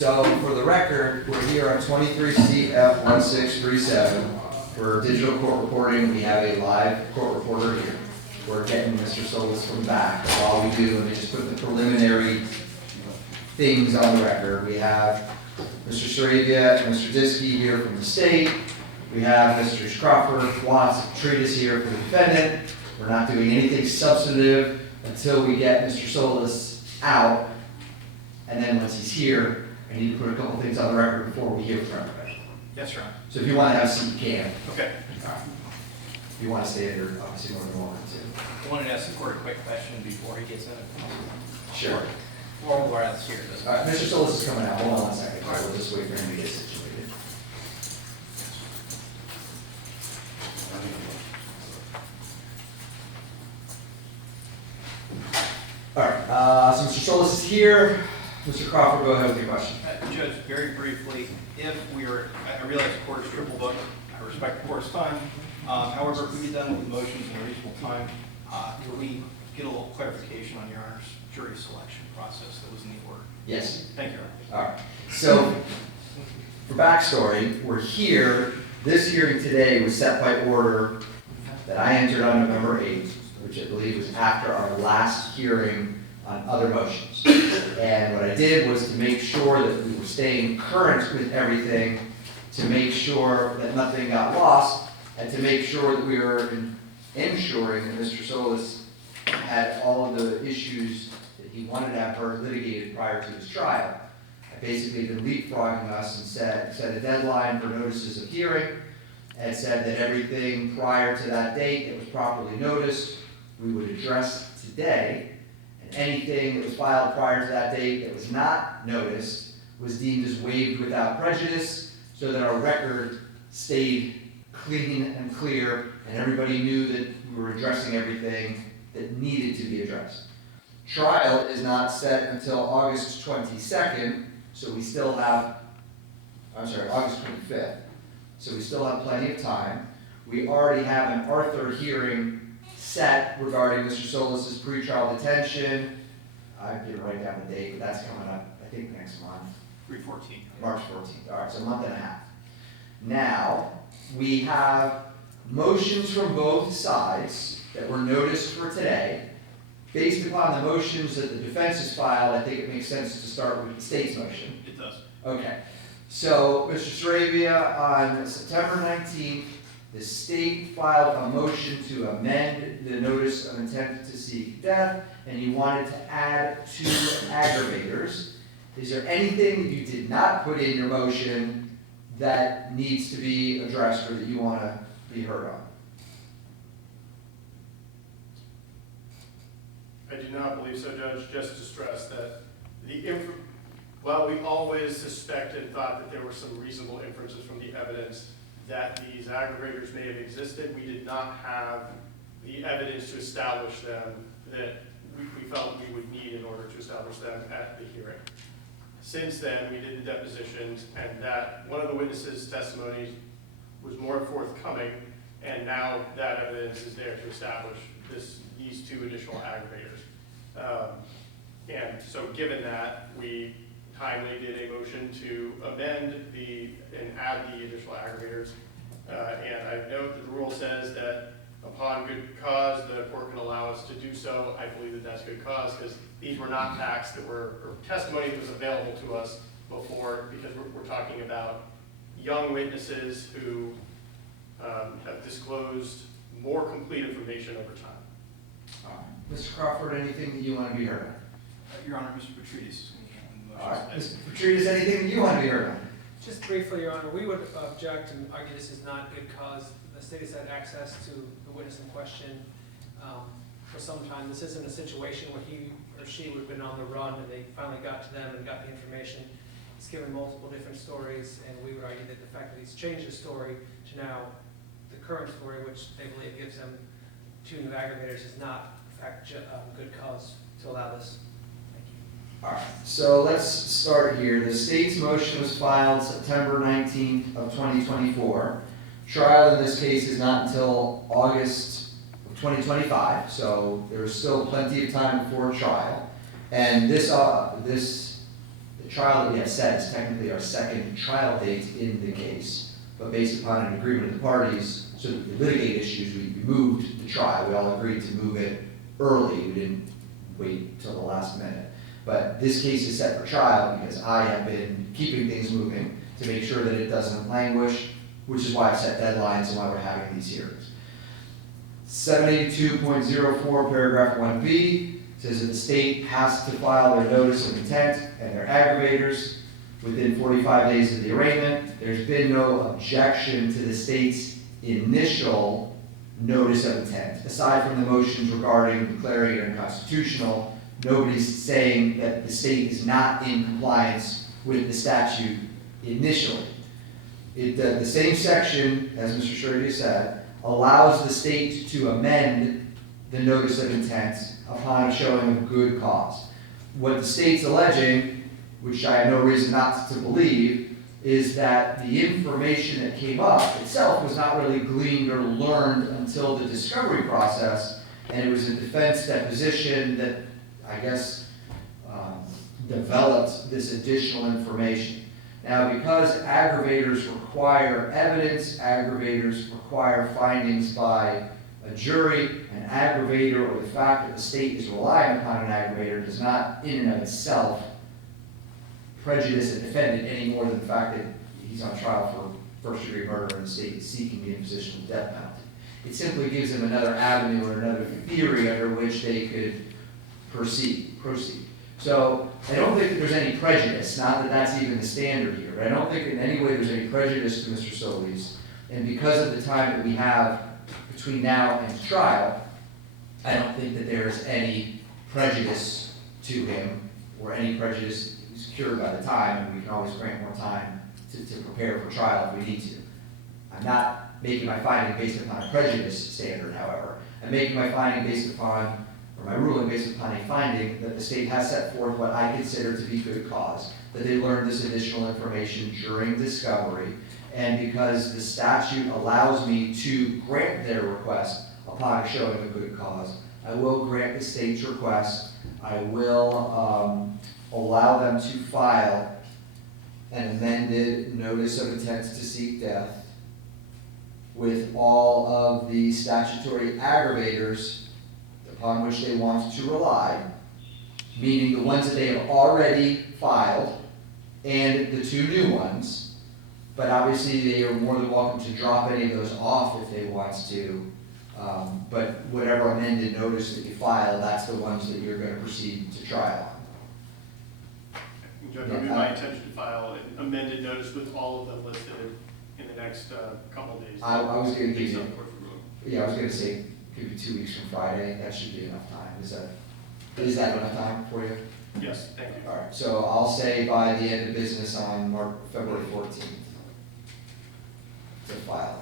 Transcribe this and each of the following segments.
So for the record, we're here on 23 CF 1637 for digital court reporting. We have a live court reporter here. We're getting Mr. Solis from back. While we do, let me just put the preliminary things on the record. We have Mr. Sarabia and Mr. Diskey here from the state. We have Mr. Crawford, Watts, and Treatise here for the defendant. We're not doing anything substantive until we get Mr. Solis out. And then once he's here, I need to put a couple things on the record before we hear from everybody. Yes, Your Honor. So if you want to have a seat, you can. Okay. All right. If you want to stay there, obviously more than welcome to. I wanted to ask the court a quick question before he gets in. Sure. Formal rights here. All right, Mr. Solis is coming out. Hold on one second. All right, we'll just wait for him to get situated. All right, so Mr. Solis is here. Mr. Crawford, go ahead with your question. Judge, very briefly, if we were, I realize the court is triple booked. I respect the court's time. However, if we get done with the motions in a reasonable time, could we get a little clarification on Your Honor's jury selection process that was in the order? Yes. Thank you, Your Honor. All right. So, for backstory, we're here. This hearing today was set by order that I entered on November 8th, which I believe was after our last hearing on other motions. And what I did was to make sure that we were staying current with everything, to make sure that nothing got lost, and to make sure that we were ensuring that Mr. Solis had all of the issues that he wanted to have heard litigated prior to his trial. I basically been leapfrogging us and set a deadline for notices of hearing, and said that everything prior to that date that was properly noticed, we would address today. Anything that was filed prior to that date that was not noticed was deemed as waived without prejudice, so that our record stayed clean and clear, and everybody knew that we were addressing everything that needed to be addressed. Trial is not set until August 22nd, so we still have, August 25th, so we still have plenty of time. We already have an Arthur hearing set regarding Mr. Solis' pretrial detention. I didn't write down the date, but that's coming up, I think, next month. 3/14. March 14th. All right, so a month and a half. Now, we have motions from both sides that were noticed for today. Based upon the motions that the defense has filed, I think it makes sense to start with the state's motion. It does. Okay. So, Mr. Sarabia, on September 19th, the state filed a motion to amend the notice of intent to seek death, and you wanted to add 2 aggravators. Is there anything that you did not put in your motion that needs to be addressed or that you want to be heard on? I do not believe so, Judge. Just to stress that while we always suspected and thought that there were some reasonable inferences from the evidence that these aggravators may have existed, we did not have the evidence to establish them that we felt we would need in order to establish them at the hearing. Since then, we did the depositions, and that one of the witnesses' testimonies was more forthcoming, and now that evidence is there to establish these 2 additional aggravators. And so given that, we timely did a motion to amend and add the additional aggravators. And I note that the rule says that upon good cause, the court can allow us to do so. I believe that that's good cause, because these were not facts that were, or testimony that was available to us before, because we're talking about young witnesses who have disclosed more complete information over time. Mr. Crawford, anything that you want to be heard on? Your Honor, Mr. Petridis is going to handle the All right, motions. Mr. Petridis, anything that you want to be heard on? Just briefly, Your Honor, we would object and argue this is not good cause. The state has had access to the witness in question for some time. This isn't a situation where he or she would have been on the run and they finally got to them and got the information. He's given multiple different stories, and we would argue that the fact that he's changed his story to now the current story, which they believe gives him 2 new aggravators, is not, in fact, good cause to allow this. All right, so let's start here. The state's motion was filed September 19th of 2024. Trial in this case is not until August of 2025, so there's still plenty of time before trial. And the the trial that we have set is technically our second trial date in the case, but based upon an agreement of the parties, so that we litigate issues, we moved the trial. We all agreed to move it early. We didn't wait till the last minute. But this case is set for trial because I have been keeping things moving to make sure that it doesn't languish, which is why I've set deadlines and why we're having these hearings. 782.04 paragraph 1B says that the state has to file their notice of intent and their aggravators within 45 days of the arraignment. There's been no objection to the state's initial notice of intent. Aside from the motions regarding declaring it unconstitutional, nobody's saying that the state is not in compliance with the statute initially. The same section, as Mr. Schroeder said, allows the state to amend the notice of intent upon showing of good cause. What the state's alleging, which I have no reason not to believe, is that the information that came up itself was not really gleaned or learned until the discovery process, and it was a defense deposition that, I guess, developed this additional information. Now, because aggravators require evidence, aggravators require findings by a jury, an aggravator or the fact that the state is relying upon an aggravator does not in and of itself prejudice a defendant any more than the fact that he's on trial for first-degree murder and the state is seeking the imposition of death penalty. It simply gives them another avenue or another theory under which they could proceed. So I don't think that there's any prejudice, not that that's even the standard here, but I don't think in any way there's any prejudice to Mr. Solis. And because of the time that we have between now and trial, I don't think that there's any prejudice to him or any prejudice is cured by the time, and we can always grant more time to prepare for trial if we need to. I'm not making my finding based upon a prejudice standard, however. I'm making my finding based upon, or my ruling based upon a finding that the state has set forth what I consider to be good cause, that they learned this additional information during discovery, and because the statute allows me to grant their request upon showing a good cause, I will grant the state's request. I will allow them to file an amended notice of intent to seek death with all of the statutory aggravators upon which they want to rely, meaning the ones that they have already filed and the two new ones, but obviously they are more than welcome to drop any of those off if they want to. But whatever amended notice that you file, that's the ones that you're going to proceed to trial on. Judge, it would be my intention to file an amended notice with all of them listed in the next couple of days. I was going to give Based you, on court ruling. yeah, I was going to say, give you 2 weeks from Friday. That should be enough time. Is that enough time for you? Yes, thank you. All right, so I'll say by the end of business on February 14th to file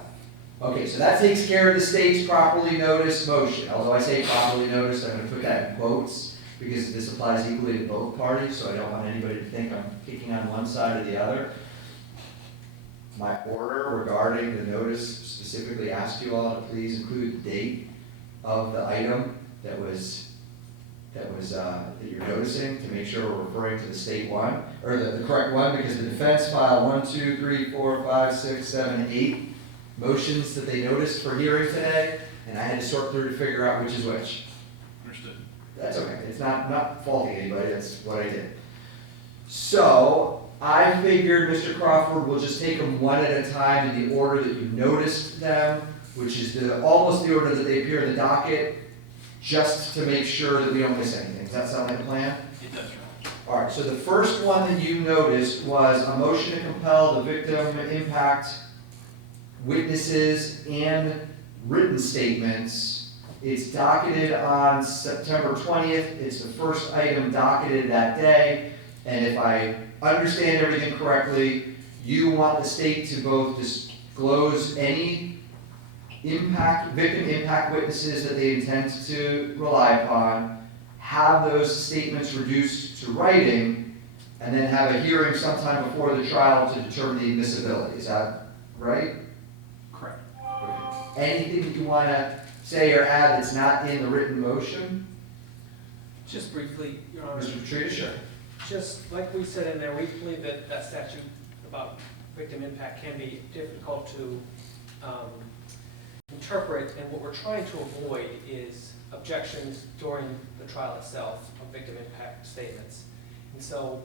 that. Okay, so that takes care of the state's properly noticed motion. Although I say properly noticed, I'm going to put that in quotes because this applies equally to both parties, so I don't want anybody to think I'm kicking on one side or the other. My order regarding the notice specifically asked you all to please include the date of the item that you're noticing to make sure we're referring to the state one, or the correct one, because the defense filed 1, 2, 3, 4, 5, 6, 7, 8 motions that they noticed for hearing today, and I had to sort through to figure out which is which. Understood. That's okay. It's not faulting anybody. That's what I did. So I figured Mr. Crawford will just take them one at a time in the order that you noticed them, which is almost the order that they appear in the docket, just to make sure that we don't miss anything. Does that sound like a plan? It does, Your Honor. All right. So the first one that you noticed was a motion to compel the victim impact witnesses and written statements. It's docketed on September 20th. It's the first item docketed that day. And if I understand everything correctly, you want the state to both disclose any victim impact witnesses that they intend to rely upon, have those statements reduced to writing, and then have a hearing sometime before the trial to determine the admissibility. Is that right? Correct. Anything that you want to say or add that's not in the written motion? Just briefly, Your Honor. Mr. Petrie, sure. Just like we said in there, we believe that that statute about victim impact can be difficult to interpret, and what we're trying to avoid is objections during the trial itself of victim impact statements. And so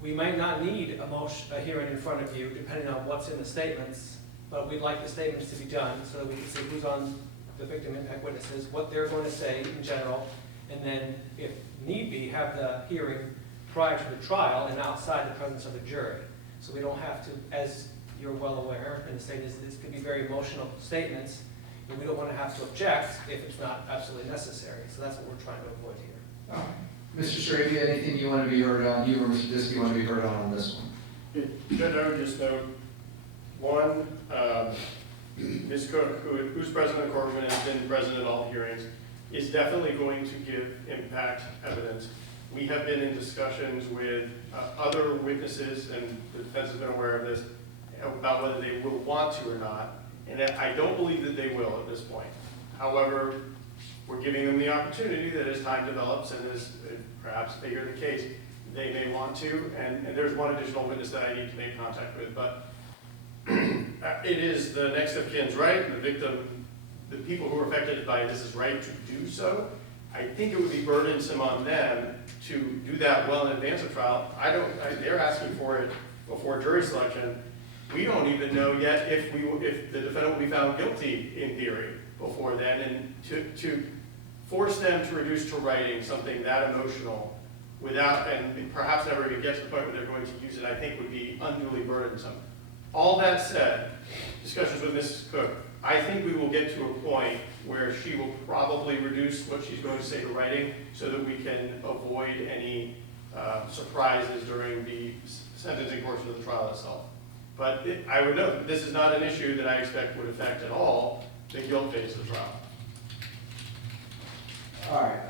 we might not need a hearing in front of you, depending on what's in the statements, but we'd like the statements to be done so that we can see who's on the victim impact witnesses, what they're going to say in general, and then, if need be, have the hearing prior to the trial and outside the presence of a jury. So we don't have to, as you're well aware, and the state is, this could be very emotional statements, and we don't want to have to object if it's not absolutely necessary. So that's what we're trying to avoid here. All right. Mr. Strady, anything you want to be heard on, you or Mr. Diskey want to be heard on this one? Judge, I would just note, one, Ms. Cook, who's president of the courtroom and has been present at all hearings, is definitely going to give impact evidence. We have been in discussions with other witnesses, and the defense has been aware of this, about whether they will want to or not, and I don't believe that they will at this point. However, we're giving them the opportunity that as time develops and as perhaps bigger the case, they may want to, and there's one additional witness that I need to make contact with, but it is the next of kin's right, the victim, the people who are affected by this' right to do so. I think it would be burdensome on them to do that well in advance of trial. They're asking for it before jury selection. We don't even know yet if the defendant will be found guilty in theory before then, and to force them to reduce to writing something that emotional without, and perhaps never even get to the point where they're going to use it, I think would be unduly burdensome. All that said, discussions with Mrs. Cook, I think we will get to a point where she will probably reduce what she's going to say to writing so that we can avoid any surprises during the sentencing portion of the trial itself. But I would note that this is not an issue that I expect would affect at all the guilt phase of the trial. All right.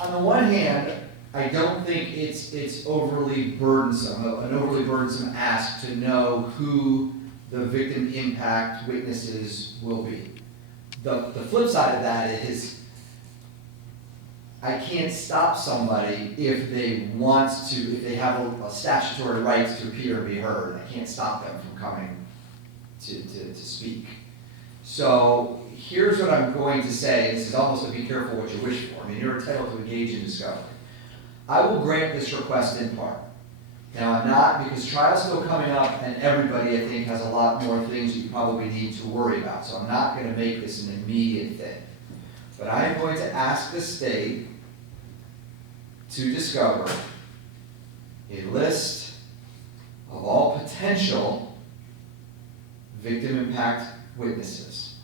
On the one hand, I don't think it's overly burdensome, an overly burdensome ask to know who the victim impact witnesses will be. The flip side of that is, I can't stop somebody if they want to, if they have a statutory right to appear and be heard. I can't stop them from coming to speak. So here's what I'm going to say. This is almost a be careful what you wish for. I mean, you're entitled to engage in discovery. I will grant this request in part. Now, I'm not, because trial's still coming up and everybody, I think, has a lot more things you probably need to worry about. So I'm not going to make this an immediate thing. But I am going to ask the state to discover a list of all potential victim impact witnesses.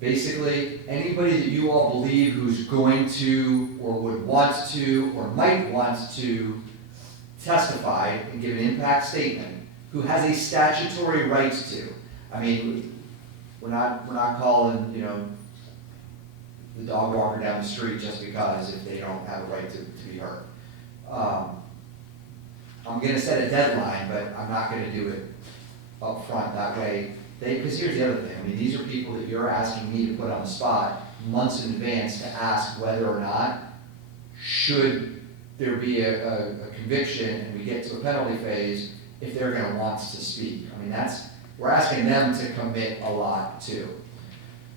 Basically, anybody that you all believe who's going to, or would want to, or might want to testify and give an impact statement, who has a statutory right to. I mean, we're not calling, the dog walker down the street just because if they don't have a right to be heard. I'm going to set a deadline, but I'm not going to do it up front that way. Because here's the other thing. I mean, these are people that you're asking me to put on the spot months in advance to ask whether or not, should there be a conviction and we get to a penalty phase, if they're going to want to speak. I mean, we're asking them to commit a lot too.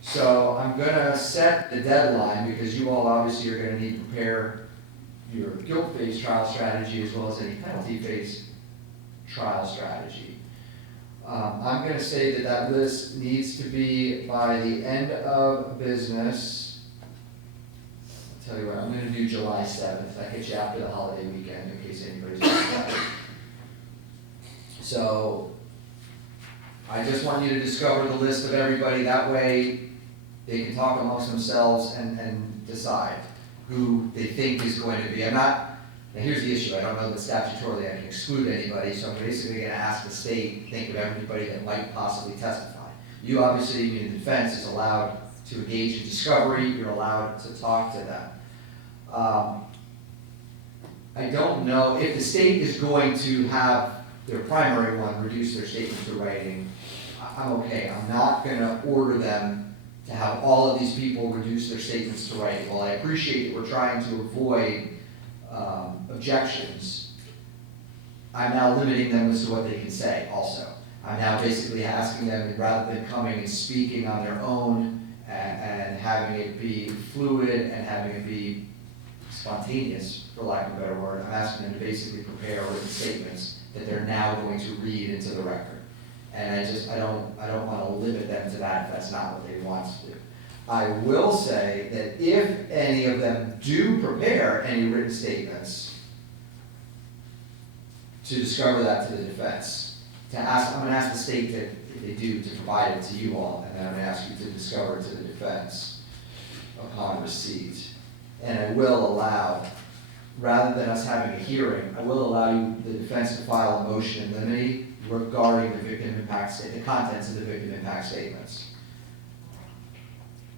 So I'm going to set the deadline because you all obviously are going to need to prepare your guilt phase trial strategy as well as any penalty phase trial strategy. I'm going to say that list needs to be by the end of business. I'll tell you what, I'm going to do July 7th. That gets you after the holiday weekend in case anybody's on. So I just want you to discover the list of everybody. That way they can talk amongst themselves and decide who they think is going to be. Now here's the issue, I don't know that statutorily I can exclude anybody, so I'm basically going to ask the state to think of everybody that might possibly testify. You obviously, the defense is allowed to engage in discovery, you're allowed to talk to them. I don't know if the state is going to have their primary one reduce their statement to writing. I'm okay, I'm not going to order them to have all of these people reduce their statements to writing. While I appreciate that we're trying to avoid objections, I'm now limiting them as to what they can say also. I'm now basically asking them, rather than coming and speaking on their own and having it be fluid and having it be spontaneous, for lack of a better word, I'm asking them to basically prepare written statements that they're now going to read into the record. And I don't want to limit them to that if that's not what they want to do. I will say that if any of them do prepare any written statements, to discover that to the defense, I'm going to ask the state to, if they do, to provide it to you all, and then I'm going to ask you to discover it to the defense upon receipt. And I will allow, rather than us having a hearing, I will allow you, the defense, to file a motion in limine regarding the victim impact the contents of the victim impact statements.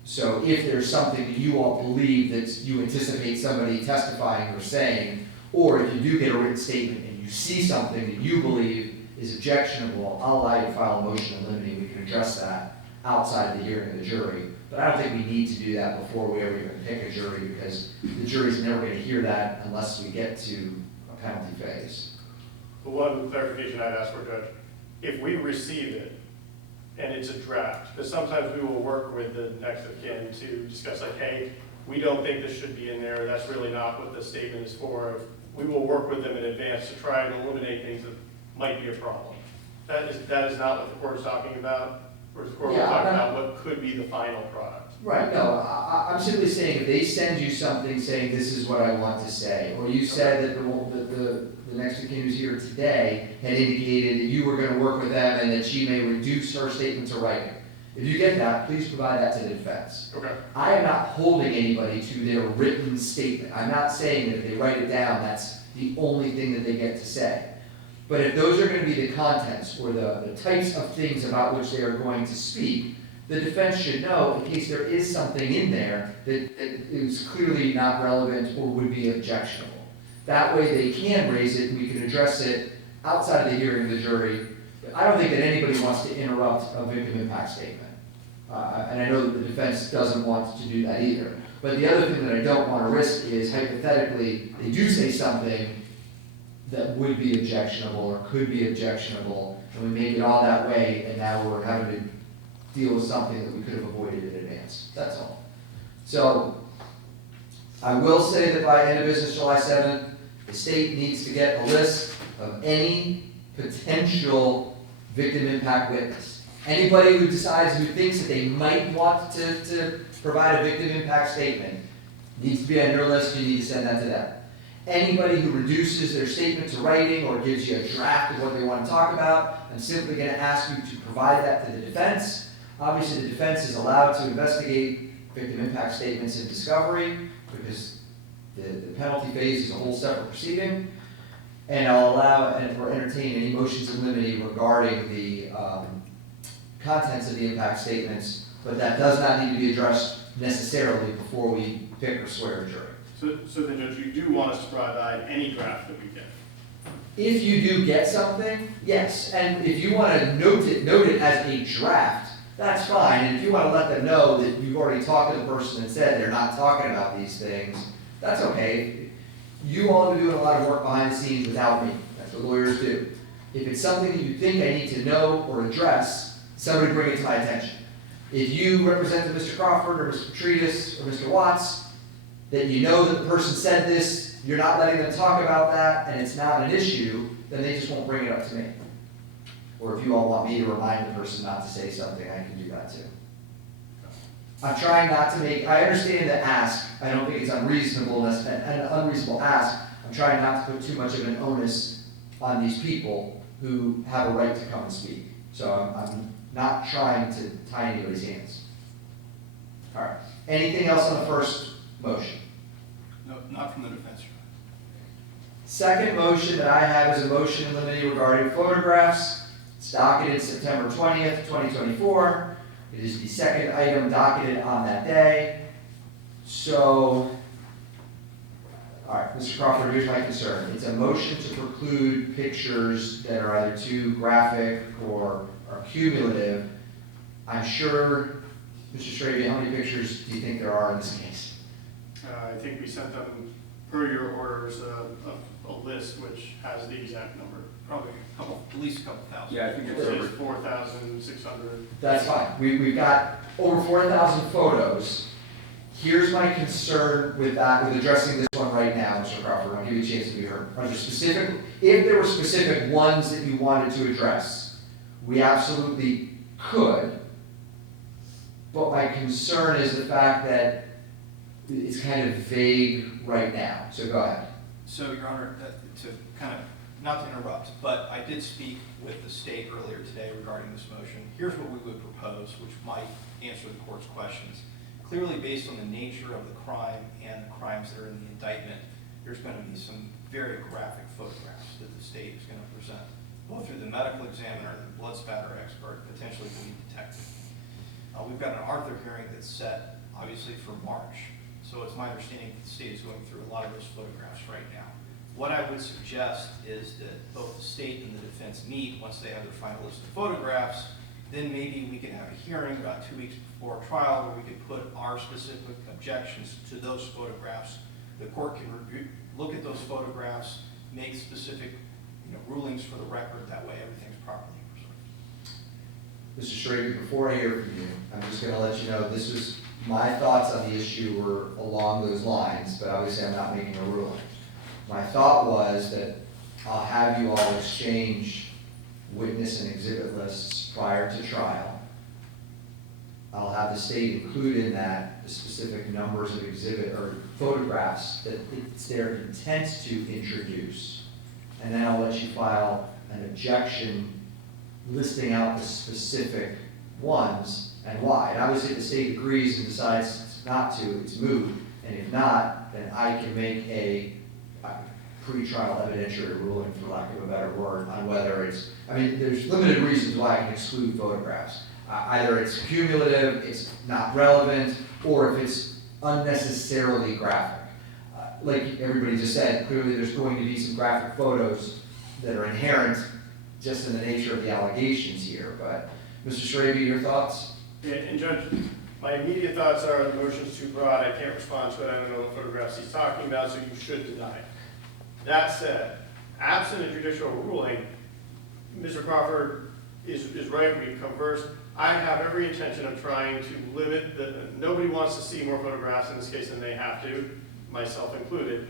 So if there's something that you all believe that you anticipate somebody testifying or saying, or if you do get a written statement and you see something that you believe is objectionable, I'll allow you to file a motion in limine. We can address that outside of the hearing of the jury. But I don't think we need to do that before we ever even pick a jury, because the jury's never going to hear that unless we get to a penalty phase. But one clarification I'd ask for, Judge, if we receive it and it's a draft, because sometimes we will work with the next of kin to discuss like, hey, we don't think this should be in there, that's really not what the statement is for. We will work with them in advance to try and eliminate things that might be a problem. That is not what the court is talking about, or the court is talking about what could be the final product. Right, no, I'm simply saying if they send you something saying this is what I want to say, or you said that the next of kin who's here today had indicated that you were going to work with them and that she may reduce her statement to writing. If you get that, please provide that to the defense. Okay. I am not holding anybody to their written statement. I'm not saying that if they write it down, that's the only thing that they get to say. But if those are going to be the contents or the types of things about which they are going to speak, the defense should know in case there is something in there that is clearly not relevant or would be objectionable. That way they can raise it and we can address it outside of the hearing of the jury. I don't think that anybody wants to interrupt a victim impact statement. And I know that the defense doesn't want to do that either. But the other thing that I don't want to risk is hypothetically they do say something that would be objectionable or could be objectionable, and we make it all that way, and now we're having to deal with something that we could have avoided in advance. That's all. So I will say that by end of business July 7th, the state needs to get a list of any potential victim impact witness. Anybody who decides, who thinks that they might want to provide a victim impact statement needs to be on your list. You need to send that to them. Anybody who reduces their statement to writing or gives you a draft of what they want to talk about, I'm simply going to ask you to provide that to the defense. Obviously, the defense is allowed to investigate victim impact statements in discovery because the penalty phase is a whole separate proceeding. And I'll allow or entertain any motions in limine regarding the contents of the impact statements, but that does not need to be addressed necessarily before we pick or swear a jury. So then, Judge, you do want us to provide any draft that we get? If you do get something, yes. And if you want to note it as a draft, that's fine. And if you want to let them know that you've already talked to the person and said they're not talking about these things, that's okay. You all have been doing a lot of work behind the scenes without me. That's what lawyers do. If it's something that you think I need to know or address, somebody bring it to my attention. If you represent Mr. Crawford or Mr. Petridis or Mr. Watts, that you know that the person said this, you're not letting them talk about that, and it's not an issue, then they just won't bring it up to me. Or if you all want me to remind the person not to say something, I can do that too. I'm trying not to make, I understand the ask, I don't think it's unreasonable, an unreasonable ask. I'm trying not to put too much of an onus on these people who have a right to come and speak. So I'm not trying to tie anybody's hands. All right, anything else on the first motion? No, not from the defense, Your Honor. Second motion that I have is a motion in limine regarding photographs. It's docketed September 20th, 2024. It is the second item docketed on that day. So, all right, Mr. Crawford, here's my concern. It's a motion to preclude pictures that are either too graphic or are cumulative. I'm sure, Mr. Stravia, how many pictures do you think there are in this case? I think we sent them per your orders, a list which has the exact number. Probably a couple, at least a couple thousand. Yeah, I think It it's over. says 4,600. That's fine. We've got over 4,000 photos. Here's my concern with that, with addressing this one right now, Mr. Crawford. I'll give you a chance to be heard. Are there specific, if there were specific ones that you wanted to address, we absolutely could. But my concern is the fact that it's kind of vague right now. So go ahead. So, Your Honor, to kind of, not to interrupt, but I did speak with the state earlier today regarding this motion. Here's what we would propose, which might answer the court's questions. Clearly, based on the nature of the crime and the crimes that are in the indictment, there's going to be some very graphic photographs that the state is going to present, both through the medical examiner, the blood spatter expert, potentially the lead detective. We've got an Arthur hearing that's set, obviously, for March. So it's my understanding that the state is going through a lot of those photographs right now. What I would suggest is that both the state and the defense meet once they have their final list of photographs. Then maybe we can have a hearing about 2 weeks before trial where we could put our specific objections to those photographs. The court can review, look at those photographs, make specific rulings for the record. That way everything's properly preserved. Mr. Schrader, before I hear from you, I'm just going to let you know this was my thoughts on the issue were along those lines, but obviously I'm not making a ruling. My thought was that I'll have you all exchange witness and exhibit lists prior to trial. I'll have the state include in that the specific numbers of exhibit or photographs that it's their intent to introduce. And then I'll let you file an objection listing out the specific ones and why. And obviously if the state agrees and decides not to, it's moot. And if not, then I can make a pre-trial evidentiary ruling, for lack of a better word, on whether it's, I mean, there's limited reasons why I can exclude photographs. Either it's cumulative, it's not relevant, or if it's unnecessarily graphic. Like everybody just said, clearly there's going to be some graphic photos that are inherent just in the nature of the allegations here. But Mr. Schrader, your thoughts? Yeah, and Judge, my immediate thoughts are the motion's too broad. I can't respond to it. I don't know what photographs he's talking about, so you should deny it. That said, absent a judicial ruling, Mr. Crawford is right. We've conversed. I have every intention of trying to limit nobody wants to see more photographs in this case than they have to, myself included.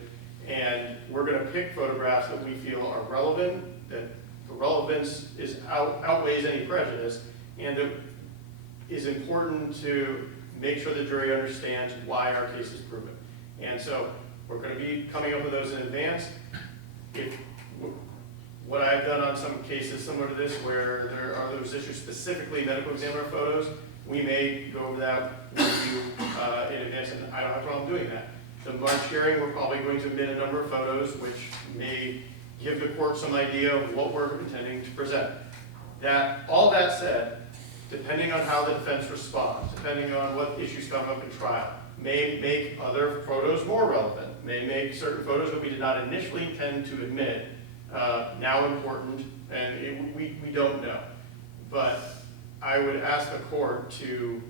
And we're going to pick photographs that we feel are relevant, that the relevance outweighs any prejudice, and that is important to make sure the jury understands why our case is proven. And so we're going to be coming up with those in advance. If what I've done on some cases similar to this, where there are those issues, specifically medical examiner photos, we may go over that with you in advance, and I don't have a problem doing that. The March hearing, we're probably going to admit a number of photos, which may give the court some idea of what we're intending to present. All that said, depending on how the defense responds, depending on what issues come up in trial, may make other photos more relevant, may make certain photos that we did not initially intend to admit now important, and we don't know. But I would ask the court to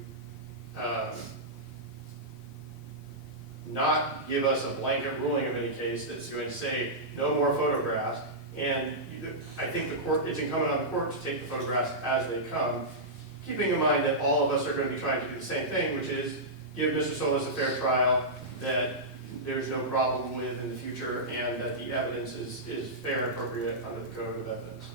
not give us a blanket ruling of any case that's going to say no more photographs. And I think it's incumbent on the court to take the photographs as they come, keeping in mind that all of us are going to be trying to do the same thing, which is give Mr. Solis a fair trial that there's no problem with in the future, and that the evidence is fair and appropriate under the code of evidence.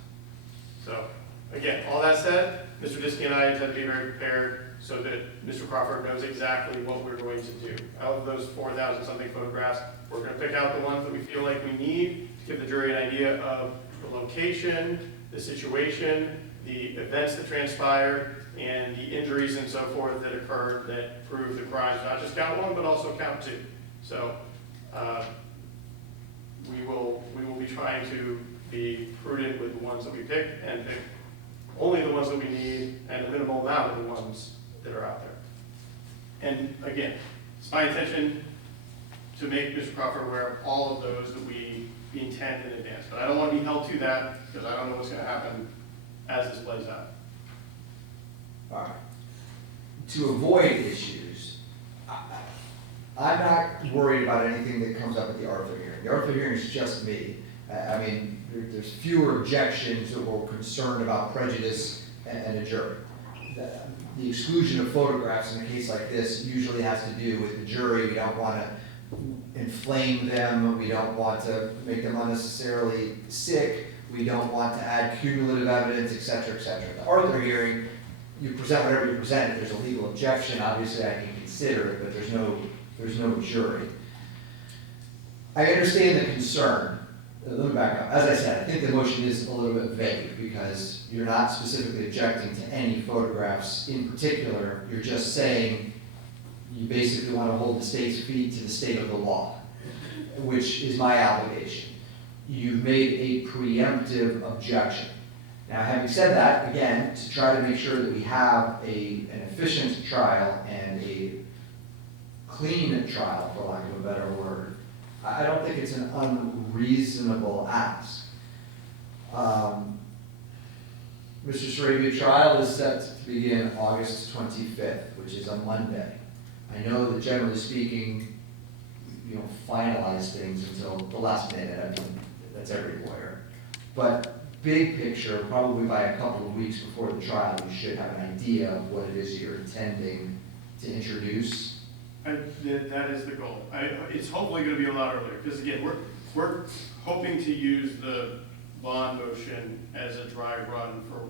So, again, all that said, Mr. Diskey and I intend to be very prepared so that Mr. Crawford knows exactly what we're going to do. Out of those 4,000 something photographs, we're going to pick out the ones that we feel like we need to give the jury an idea of the location, the situation, the events that transpired, and the injuries and so forth that occurred that prove the crimes, not just count one, but also count two. So we will be trying to be prudent with the ones that we pick, and pick only the ones that we need and a minimal amount of the ones that are out there. And again, it's my intention to make Mr. Crawford aware of all of those that we intend in advance. But I don't want to be held to that because I don't know what's going to happen as this plays out. All right. To avoid issues, I'm not worried about anything that comes up at the Arthur hearing. The Arthur hearing is just me. I mean, there's fewer objections that we're concerned about prejudice and a jury. The exclusion of photographs in a case like this usually has to do with the jury. We don't want to inflame them. We don't want to make them unnecessarily sick. We don't want to add cumulative evidence, et cetera, et cetera. The Arthur hearing, you present whatever you present. If there's a legal objection, obviously I can consider it, but there's no jury. I understand the concern. Let me back up. As I said, I think the motion is a little bit vague because you're not specifically objecting to any photographs in particular. You're just saying you basically want to hold the state's feet to the state of the law, which is my obligation. You've made a preemptive objection. Now, having said that, again, to try to make sure that we have an efficient trial and a clean trial, for lack of a better word, I don't think it's an unreasonable ask. Mr. Sarabia's trial is set to begin August 25th, which is a Monday. I know that generally speaking, you don't finalize things until the last minute. I mean, that's every lawyer. But big picture, probably by a couple of weeks before the trial, you should have an idea of what it is you're intending to introduce. That is the goal. It's hopefully going to be a lot earlier, because again, we're hoping to use the bond motion as a dry run for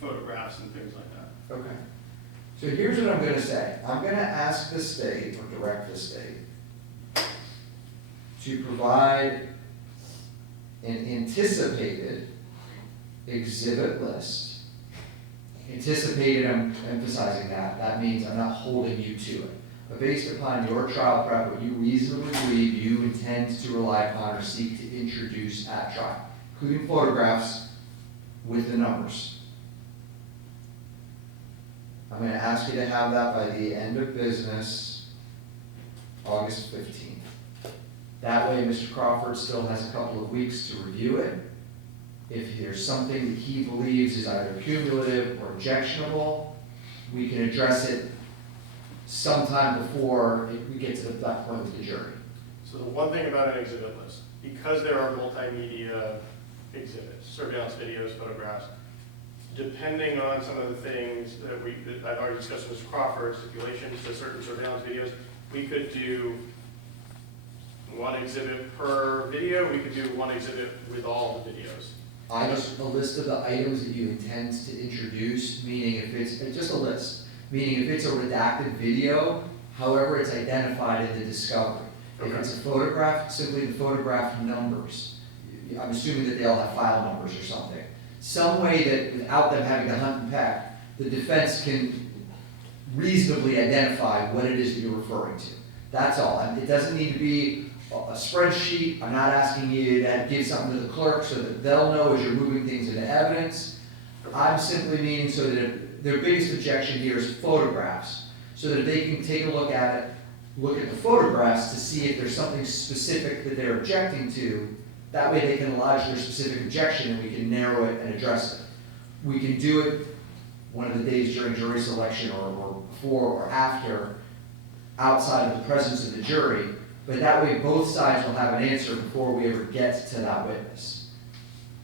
photographs and things like that. Okay. So here's what I'm going to say. I'm going to ask the state, or direct the state, to provide an anticipated exhibit list. Anticipated, I'm emphasizing that. That means I'm not holding you to it. But based upon your trial prep, what you reasonably believe you intend to rely upon or seek to introduce at trial, including photographs with the numbers. I'm going to ask you to have that by the end of business, August 15th. That way, Mr. Crawford still has a couple of weeks to review it. If there's something that he believes is either cumulative or objectionable, we can address it sometime before we get to that point with the jury. So the one thing about an exhibit list, because there are multimedia exhibits, surveillance videos, photographs, depending on some of the things that I've already discussed with Mr. Crawford, stipulations to certain surveillance videos, we could do one exhibit per video, we could do one exhibit with all the videos. I just a list of the items that you intend to introduce, meaning if it's just a list, meaning if it's a redacted video, however it's identified in the discovery. If it's a photograph, simply the photograph numbers. I'm assuming that they all have file numbers or something. Some way that without them having to hunt and peck, the defense can reasonably identify what it is that you're referring to. That's all. And it doesn't need to be a spreadsheet. I'm not asking you to give something to the clerk so that they'll know as you're moving things into evidence. I'm simply meaning so that their biggest objection here is photographs, so that they can take a look at it, look at the photographs to see if there's something specific that they're objecting to. That way they can lodge their specific objection and we can narrow it and address it. We can do it one of the days during jury selection or before or after, outside of the presence of the jury, but that way both sides will have an answer before we ever get to that witness.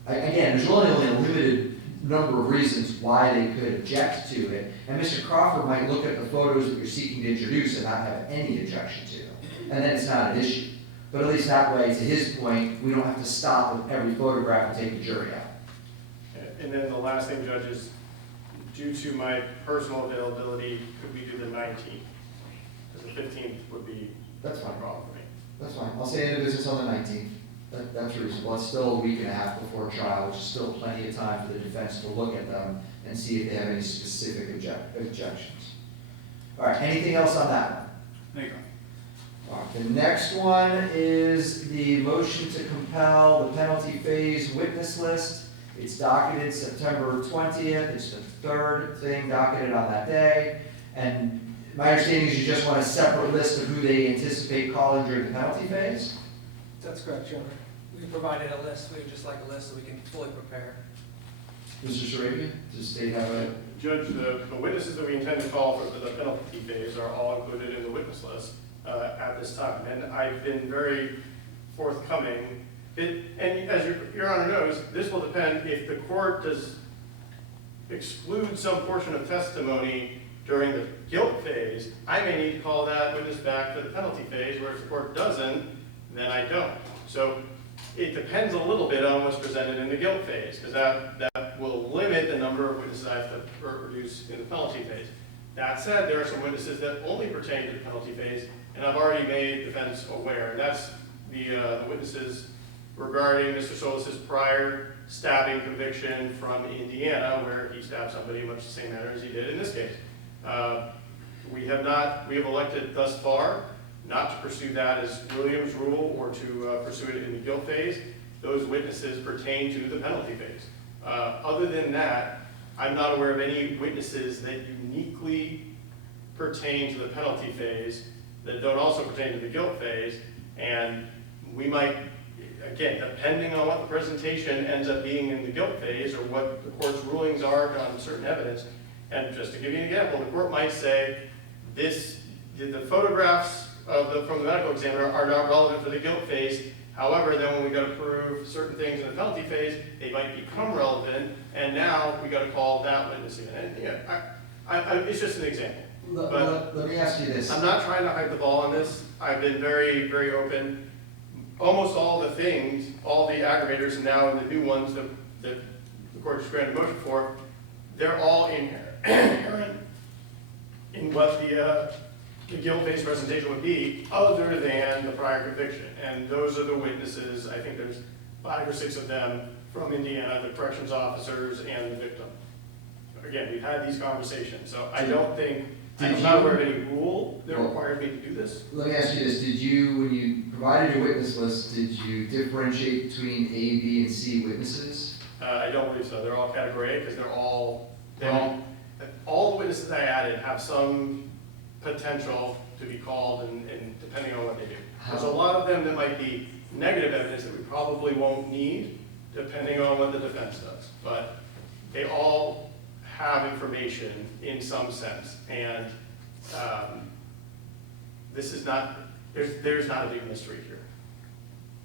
Again, there's only a limited number of reasons why they could object to it, and Mr. Crawford might look at the photos that you're seeking to introduce and not have any objection to them, and then it's not an issue. But at least that way, to his point, we don't have to stop with every photograph and take the jury out. And then the last thing, Judge, is due to my personal availability, could we do the 19th? Because the 15th would be That's fine. a problem for me. That's fine. I'll say end of business on the 19th. That's reasonable. It's still a week and a half before trial, which is still plenty of time for the defense to look at them and see if they have any specific objections. All right, anything else on that one? There you go. All right, the next one is the motion to compel the penalty phase witness list. It's docketed September 20th. It's the third thing docketed on that day. And my understanding is you just want a separate list of who they anticipate calling during the penalty phase? That's correct, Your Honor. We provided a list, we would just like a list so we can fully prepare. Mr. Sarabian, does the state have a? Judge, the witnesses that we intend to call for the penalty phase are all included in the witness list. at this time. And I've been very forthcoming. And as Your Honor knows, this will depend if the court does exclude some portion of testimony during the guilt phase. I may need to call that witness back for the penalty phase, where if the court doesn't, then I don't. So it depends a little bit on what's presented in the guilt phase, because that will limit the number of witnesses I have to produce in the penalty phase. That said, there are some witnesses that only pertain to the penalty phase, and I've already made defense aware, and that's the witnesses regarding Mr. Solis' prior stabbing conviction from Indiana, where he stabbed somebody in much the same manner as he did in this case. We have elected thus far not to pursue that as Williams' rule or to pursue it in the guilt phase. Those witnesses pertain to the penalty phase. Other than that, I'm not aware of any witnesses that uniquely pertain to the penalty phase that don't also pertain to the guilt phase, and we might, again, depending on what the presentation ends up being in the guilt phase or what the court's rulings are on certain evidence, and just to give you an example, the court might say the photographs from the medical examiner are not relevant for the guilt phase. However, then when we got to prove certain things in the penalty phase, they might become relevant, and now we got to call that witness in. And yeah, it's just an example. Let me ask you this. I'm not trying to hype the ball on this. I've been very, very open. Almost all the things, all the aggravators, and now the new ones that the court has granted motion for, they're all inherent in what the guilt-based presentation would be, other than the prior conviction. And those are the witnesses, I think there's 5 or 6 of them from Indiana, the corrections officers and the victim. Again, we've had these conversations, so I don't think, I'm not aware of any rule that required me to do this. Let me ask you this, did you, when you provided your witness list, did you differentiate between A, B, and C witnesses? I don't believe so. They're all category A because all the witnesses I added have some potential to be called and depending on what they do. There's a lot of them that might be negative evidence that we probably won't need depending on what the defense does. But they all have information in some sense. And this is not, there's not a big mystery here,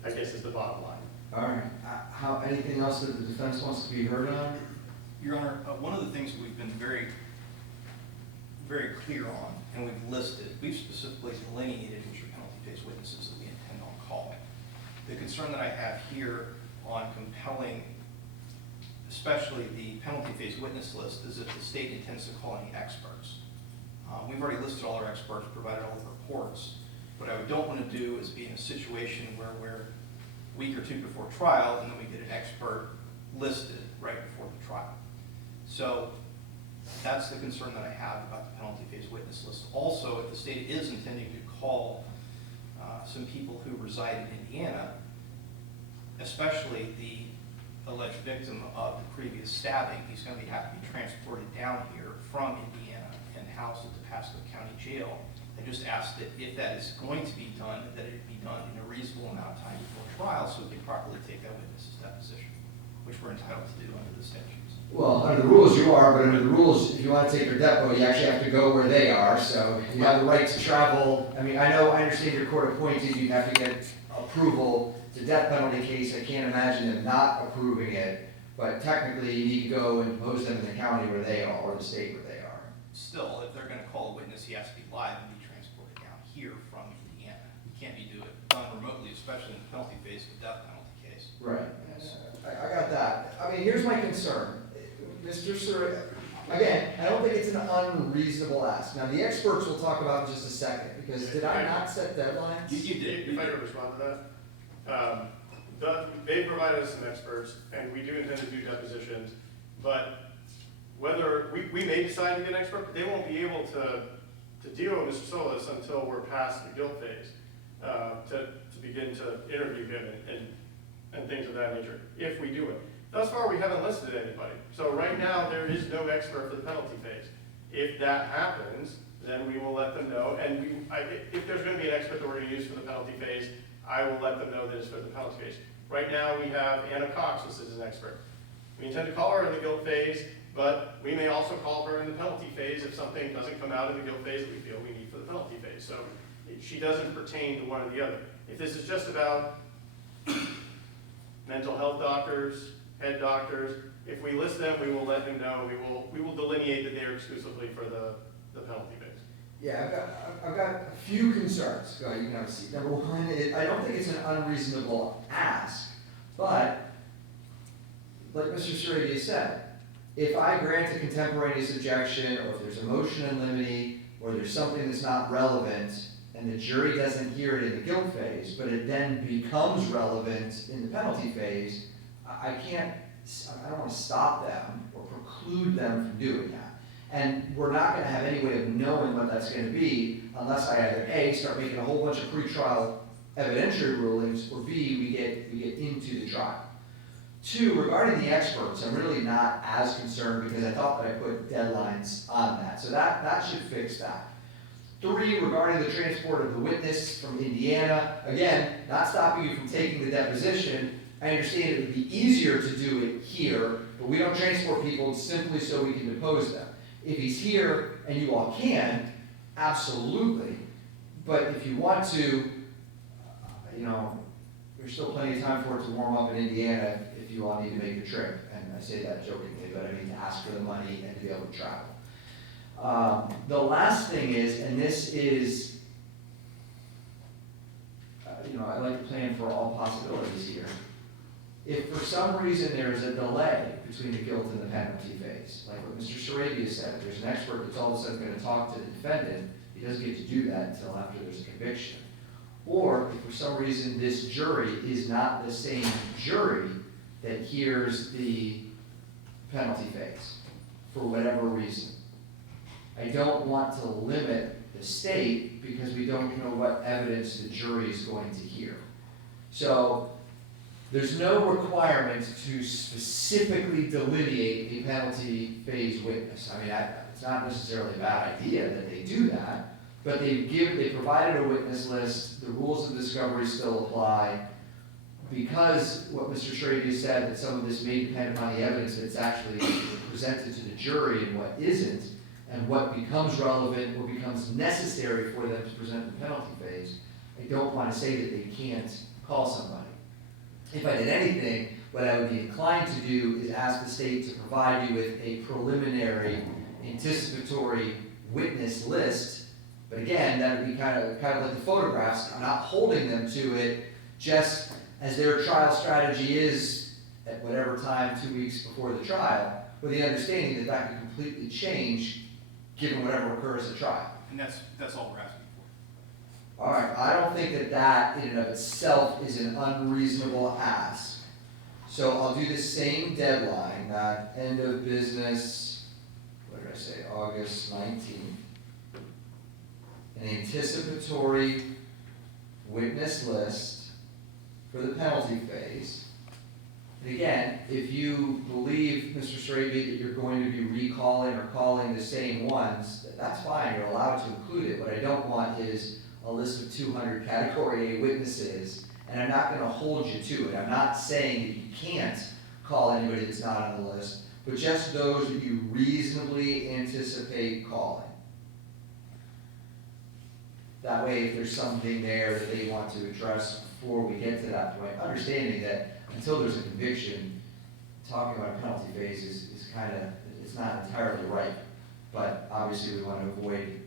I guess is the bottom line. All right. Anything else that the defense wants to be heard on? Your Honor, one of the things that we've been very, very clear on, and we've listed, we've specifically delineated which are penalty phase witnesses that we intend on calling. The concern that I have here on compelling, especially the penalty phase witness list, is that the state intends to call any experts. We've already listed all our experts, provided all the reports. What I don't want to do is be in a situation where we're a week or 2 before trial and then we get an expert listed right before the trial. So that's the concern that I have about the penalty phase witness list. Also, if the state is intending to call some people who reside in Indiana, especially the alleged victim of the previous stabbing, he's going to have to be transported down here from Indiana and housed at the Paso County Jail. I just ask that if that is going to be done, that it be done in a reasonable amount of time before trial so we can properly take that witness's deposition, which we're entitled to do under the statutes. Well, under the rules you are, but under the rules, if you want to take your depo, you actually have to go where they are, so you have the right to travel. I mean, I understand you're court appointed, you have to get approval. It's a death penalty case, I can't imagine them not approving it, but technically you need to go and post them in the county where they are, or the state where they are. Still, if they're going to call a witness, he has to be live and be transported down here from Indiana. You can't be done remotely, especially in the penalty phase of a death penalty case. Right. I got that. I mean, here's my concern. Mr. Sir, again, I don't think it's an unreasonable ask. Now, the experts we'll talk about in just a second, because did I not set deadlines? You did. If I could respond to that. They provided us some experts, and we do intend to do depositions, but whether, we may decide to get an expert, but they won't be able to deal with Mr. Solis until we're past the guilt phase, to begin to interview him and things of that nature, if we do it. Thus far, we haven't listed anybody. So right now, there is no expert for the penalty phase. If that happens, then we will let them know. And if there's going to be an expert that we're going to use for the penalty phase, I will let them know that it's for the penalty phase. Right now, we have Anna Cox listed as an expert. We intend to call her in the guilt phase, but we may also call her in the penalty phase if something doesn't come out in the guilt phase that we feel we need for the penalty phase. So She doesn't pertain to one or the other. If this is just about mental health doctors, head doctors, if we list them, we will let him know. We will delineate that they are exclusively for the penalty phase. Yeah, I've got a few concerns. Go ahead, you can have a seat. Number one, I don't think it's an unreasonable ask, but like Mr. Sarabia said, if I grant a contemporaneous objection, or if there's a motion in limine, or there's something that's not relevant, and the jury doesn't hear it in the guilt phase, but it then becomes relevant in the penalty phase, I don't want to stop them or preclude them from doing that. And we're not going to have any way of knowing what that's going to be unless I either A, start making a whole bunch of pretrial evidentiary rulings, or B, we get into the trial. Two, regarding the experts, I'm really not as concerned because I thought that I put deadlines on that. So that should fix that. Three, regarding the transport of the witness from Indiana, again, not stopping you from taking the deposition. I understand it would be easier to do it here, but we don't transport people simply so we can depose them. If he's here and you all can, absolutely. But if you want to, there's still plenty of time for it to warm up in Indiana if you all need to make a trip. And I say that jokingly, but I mean to ask for the money and to be able to travel. The last thing is, and this is, I like to plan for all possibilities here. If for some reason there's a delay between the guilt and the penalty phase, like what Mr. Sarabia said, if there's an expert that's all of a sudden going to talk to the defendant, he doesn't get to do that until after there's a conviction. Or if for some reason this jury is not the same jury that hears the penalty phase, for whatever reason. I don't want to limit the state because we don't know what evidence the jury is going to hear. So there's no requirement to specifically delineate a penalty phase witness. I mean, it's not necessarily a bad idea that they do that, but they provided a witness list. The rules of discovery still apply. Because what Mr. Sarabia said, that some of this may depend upon the evidence that's actually presented to the jury and what isn't, and what becomes relevant or becomes necessary for them to present the penalty phase, I don't want to say that they can't call somebody. If I did anything, what I would be inclined to do is ask the state to provide you with a preliminary anticipatory witness list. But again, that would be kind of like the photographs. I'm not holding them to it, just as their trial strategy is at whatever time, 2 weeks before the trial, with the understanding that that could completely change given whatever occurs at trial. And that's all we're asking for. All right, I don't think that that in and of itself is an unreasonable ask. So I'll do the same deadline, not end of business, what did I say, August 19th. An anticipatory witness list for the penalty phase. And again, if you believe, Mr. Sarabia, that you're going to be recalling or calling the same ones, that's fine, you're allowed to include it. What I don't want is a list of 200 Category A witnesses, and I'm not going to hold you to it. I'm not saying that you can't call anybody that's not on the list, but just those that you reasonably anticipate calling. That way, if there's something there that they want to address before we get to that point, understanding that until there's a conviction, talking about a penalty phase is kind of, it's not entirely right. But obviously we want to avoid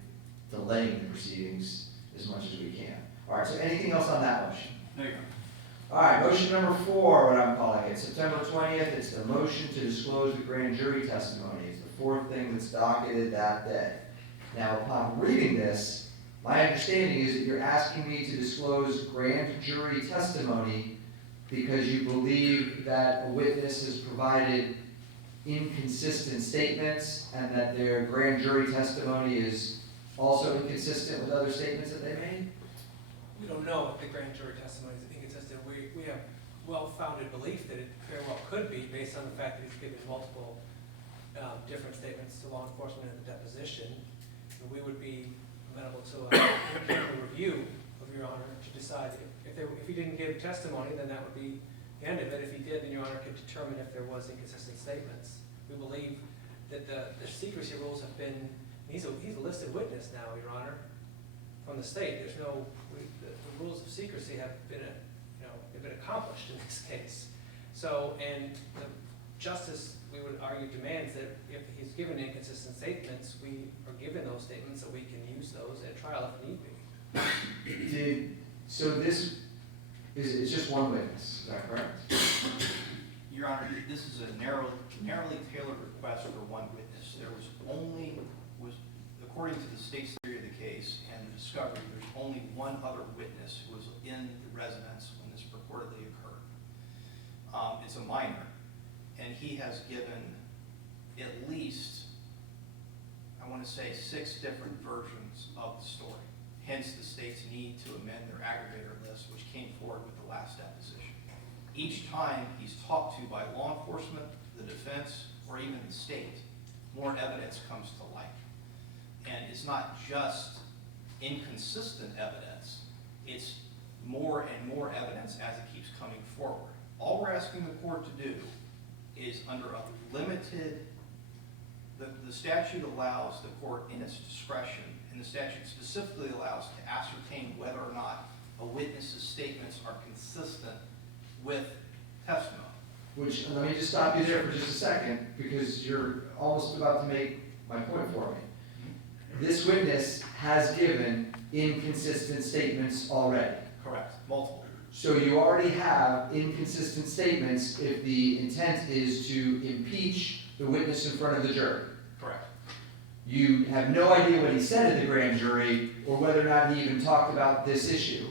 delaying the proceedings as much as we can. All right, so anything else on that motion? There you go. All right, motion number 4, what I'm calling it, September 20th, it's the motion to disclose the grand jury testimony. It's the fourth thing that's docketed that day. Now, upon reading this, my understanding is that you're asking me to disclose grand jury testimony because you believe that a witness has provided inconsistent statements and that their grand jury testimony is also inconsistent with other statements that they made? We don't know if the grand jury testimony is inconsistent. We have well-founded belief that it very well could be based on the fact that he's given multiple different statements to law enforcement at the deposition. And we would be amenable to a review of Your Honor to decide if he didn't give testimony, then that would be the end of it. If he did, then Your Honor could determine if there was inconsistent statements. We believe that the secrecy rules have been, he's a listed witness now, Your Honor. from the state. There's no, the rules of secrecy have been, have been accomplished in this case. So, and the justice, we would argue, demands that if he's given inconsistent statements, we are given those statements, so we can use those at trial if need be. So this it's just one witness, is that correct? Your Honor, this is a narrowly tailored request for one witness. There was according to the state's theory of the case and the discovery, there's only one other witness who was in the residence when this purportedly occurred. It's a minor, and he has given at least, I want to say, 6 different versions of the story. Hence the state's need to amend their aggravator list, which came forward with the last deposition. Each time he's talked to by law enforcement, the defense, or even the state, more evidence comes to light. And it's not just inconsistent evidence, it's more and more evidence as it keeps coming forward. All we're asking the court to do is under a limited, the statute allows the court in its discretion, and the statute specifically allows to ascertain whether or not a witness's statements are consistent with testimony. Which, let me just stop you there for just a second, because you're almost about to make my point for me. This witness has given inconsistent statements already. Correct, multiple. So you already have inconsistent statements if the intent is to impeach the witness in front of the jury. Correct. You have no idea what he said at the grand jury, or whether or not he even talked about this issue.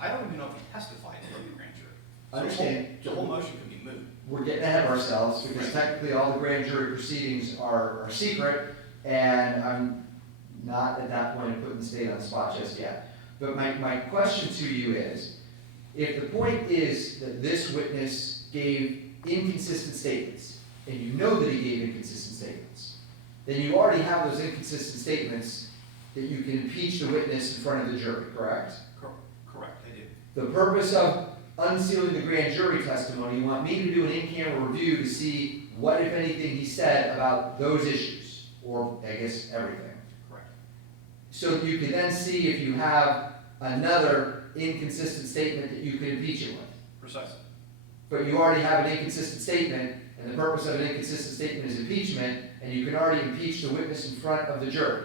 I don't even know if he testified in the grand jury. So Understand. The whole motion can be moved. We're getting ahead of ourselves, because technically all the grand jury proceedings are secret, and I'm not at that point of putting the state on the spot just yet. But my question to you is, if the point is that this witness gave inconsistent statements, and you know that he gave inconsistent statements, then you already have those inconsistent statements that you can impeach the witness in front of the jury, correct? Correct, I do. The purpose of unsealing the grand jury testimony, you want me to do an in-camera review to see what, if anything, he said about those issues, or I guess everything. Correct. So you can then see if you have another inconsistent statement that you can impeach him with. Precisely. But you already have an inconsistent statement, and the purpose of an inconsistent statement is impeachment, and you can already impeach the witness in front of the jury.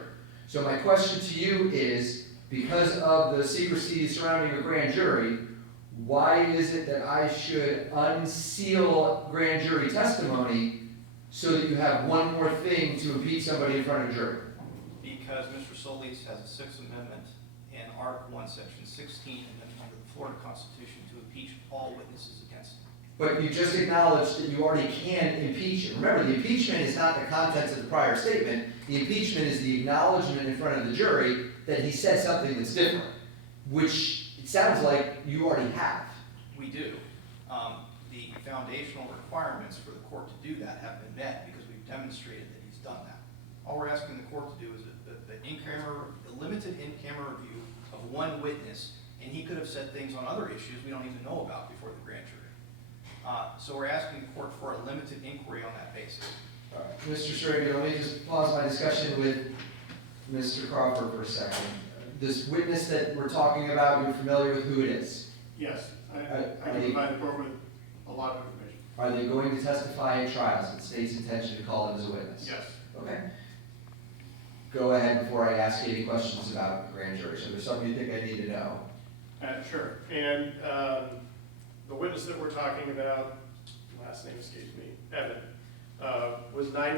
So my question to you is, because of the secrecy surrounding a grand jury, why is it that I should unseal grand jury testimony so that you have one more thing to impeach somebody in front of a jury? Because Mr. Solis has a Sixth Amendment and Article 1, Section 16 Amendment under the Florida Constitution to impeach all witnesses against him. But you just acknowledged that you already can impeach him. Remember, the impeachment is not the contents of the prior statement. The impeachment is the acknowledgement in front of the jury that he said something that's different, which it sounds like you already have. We do. The foundational requirements for the court to do that have been met because we've demonstrated that he's done that. All we're asking the court to do is the limited in-camera review of one witness, and he could have said things on other issues we don't even know about before the grand jury. So we're asking the court for a limited inquiry on that basis. All right. Mr. Schrager, let me just pause my discussion with Mr. Crawford for a second. This witness that we're talking about, you're familiar with who it is? Yes, I can provide the court with a lot of information. Are they going to testify at trials? It's the state's intention to call him as a witness? Yes. Okay. Go ahead before I ask you any questions about the grand jury. So there's something you think I need to know? Sure. And the witness that we're talking about, last name escapes me, Evan, was 9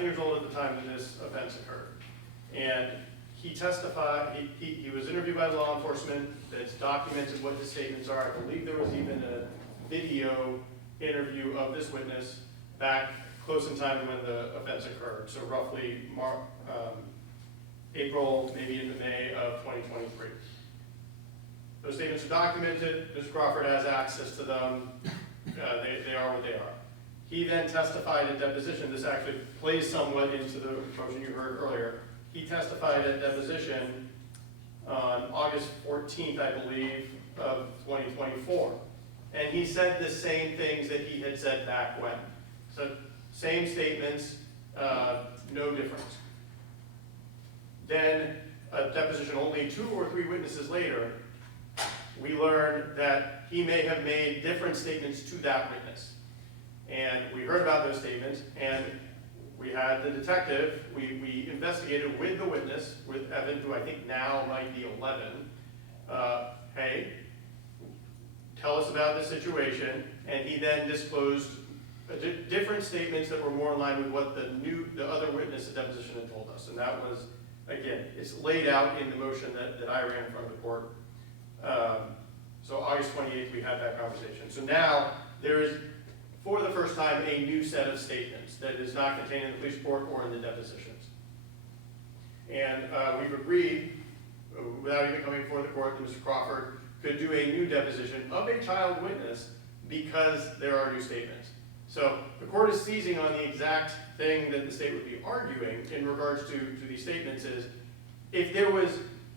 years old at the time that this offense occurred. And he testified, he was interviewed by law enforcement that's documented what his statements are. I believe there was even a video interview of this witness back close in time when the offense occurred. So roughly April, maybe into May of 2023. Those statements are documented. Mr. Crawford has access to them. They are what they are. He then testified at deposition. This actually plays somewhat into the motion you heard earlier. He testified at deposition on August 14th, I believe, of 2024. And he said the same things that he had said back when. So same statements, no difference. Then a deposition only 2 or 3 witnesses later, we learned that he may have made different statements to that witness. And we heard about those statements, and we had the detective, we investigated with the witness, with Evan, who I think now might be 11, hey, tell us about the situation, and he then disclosed different statements that were more in line with what the other witness at deposition had told us. And that was, again, it's laid out in the motion that I ran in front of the court. So August 28th, we had that conversation. So now there is, for the first time, a new set of statements that is not contained in the police report or in the depositions. And we've agreed, without even coming before the court, that Mr. Crawford could do a new deposition of a child witness because there are new statements. So the court is seizing on the exact thing that the state would be arguing in regards to these statements is, if there was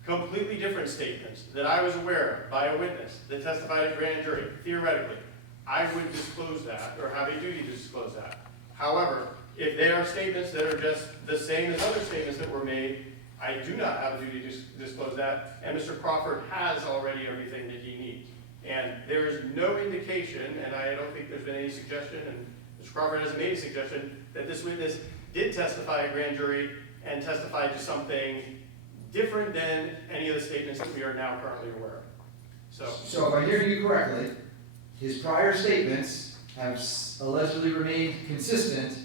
completely different statements that I was aware of by a witness that testified at grand jury, theoretically, I would disclose that or have a duty to disclose that. However, if they are statements that are just the same as other statements that were made, I do not have a duty to disclose that, and Mr. Crawford has already everything that he needs. And there is no indication, and I don't think there's been any suggestion, and Mr. Crawford hasn't made a suggestion, that this witness did testify at grand jury and testified to something different than any of the statements that we are now currently aware of. So if I hear you correctly, his prior statements have allegedly remained consistent,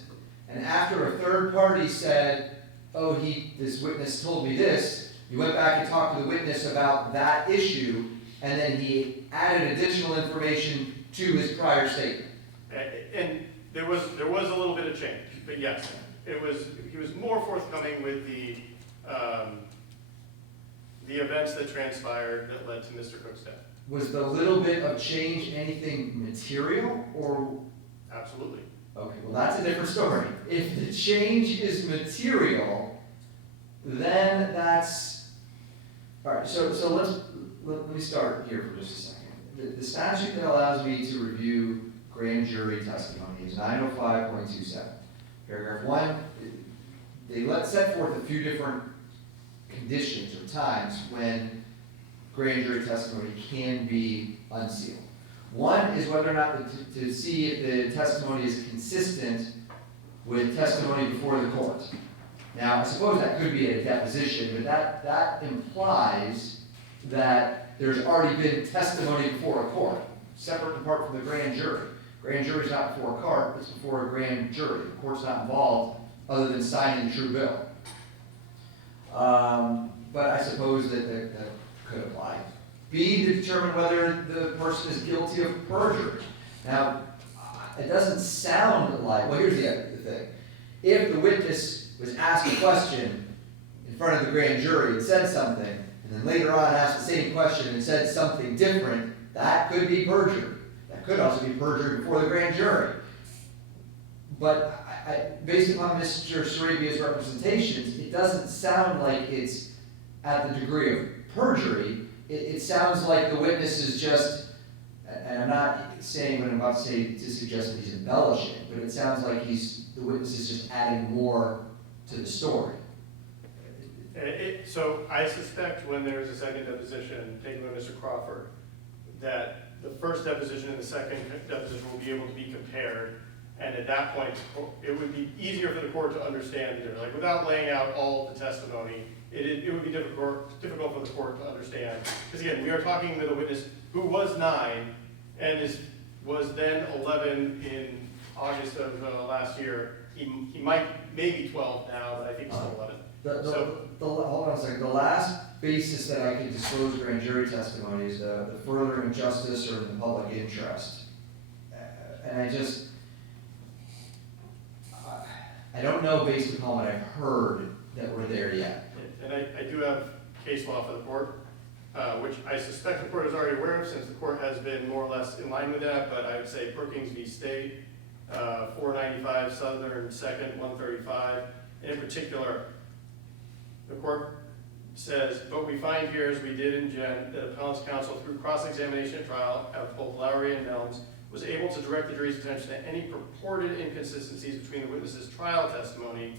and after a third party said, oh, this witness told me this, you went back and talked to the witness about that issue, and then he added additional information to his prior statement. And there was a little bit of change, but yes, he was more forthcoming with the events that transpired that led to Mr. Cook's death. Was the little bit of change anything material, or? Absolutely. Okay, well, that's a different story. If the change is material, then that's, all right, so let me start here for just a second. The statute that allows me to review grand jury testimony is 905.27. Paragraph 1, they set forth a few different conditions or times when grand jury testimony can be unsealed. One is whether or not to see if the testimony is consistent with testimony before the court. Now, I suppose that could be a deposition, but that implies that there's already been testimony before a court, separate and apart from the grand jury. Grand jury's not before a court, it's before a grand jury. The court's not involved other than signing the true bill. But I suppose that could apply. B, to determine whether the person is guilty of perjury. Now, it doesn't sound like, well, here's the thing. If the witness was asked a question in front of the grand jury and said something, and then later on asked the same question and said something different, that could be perjury. That could also be perjury before the grand jury. But based upon Mr. Sarabia's representations, it doesn't sound like it's at the degree of perjury. It sounds like the witness is just, and I'm not saying what I'm about to say to suggest that he's embellishing, but it sounds like the witness is just adding more to the story. So I suspect when there is a second deposition taken by Mr. Crawford, that the first deposition and the second deposition will be able to be compared, and at that point, it would be easier for the court to understand, like without laying out all the testimony, it would be difficult for the court to understand. Because again, we are talking with a witness who was 9 and was then 11 in August of last year. He might maybe 12 now, but I think he's still 11. Hold on a second. The last basis that I can disclose grand jury testimony is the furthering of justice or the public interest. And I don't know based upon what I've heard that we're there yet. And I do have case law for the court, which I suspect the court is already aware of since the court has been more or less in line with that, but I would say Brookings v. State, 495 Southern 2nd, 135. And in particular, the court says, but we find here, as we did in Jen, that appellant's counsel, through cross-examination at trial of both Lowry and Nelms, was able to direct the jury's attention to any purported inconsistencies between the witness's trial testimony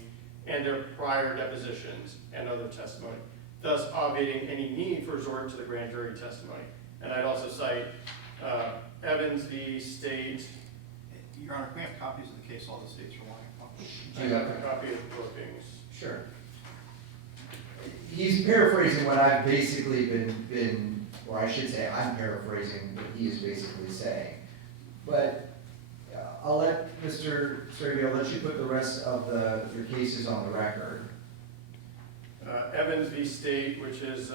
and their prior depositions and other testimony. thus obviating any need for resort to the grand jury testimony. And I'd also cite Evans v. State. Your Honor, can we have copies of the case law the state's relying upon? I have a copy of Brookings. Sure. He's paraphrasing what I've basically been, or I should say, I'm paraphrasing what he is basically saying. But I'll let Mr. Sergio, let you put the rest of your cases on the record. Evans v. State, which is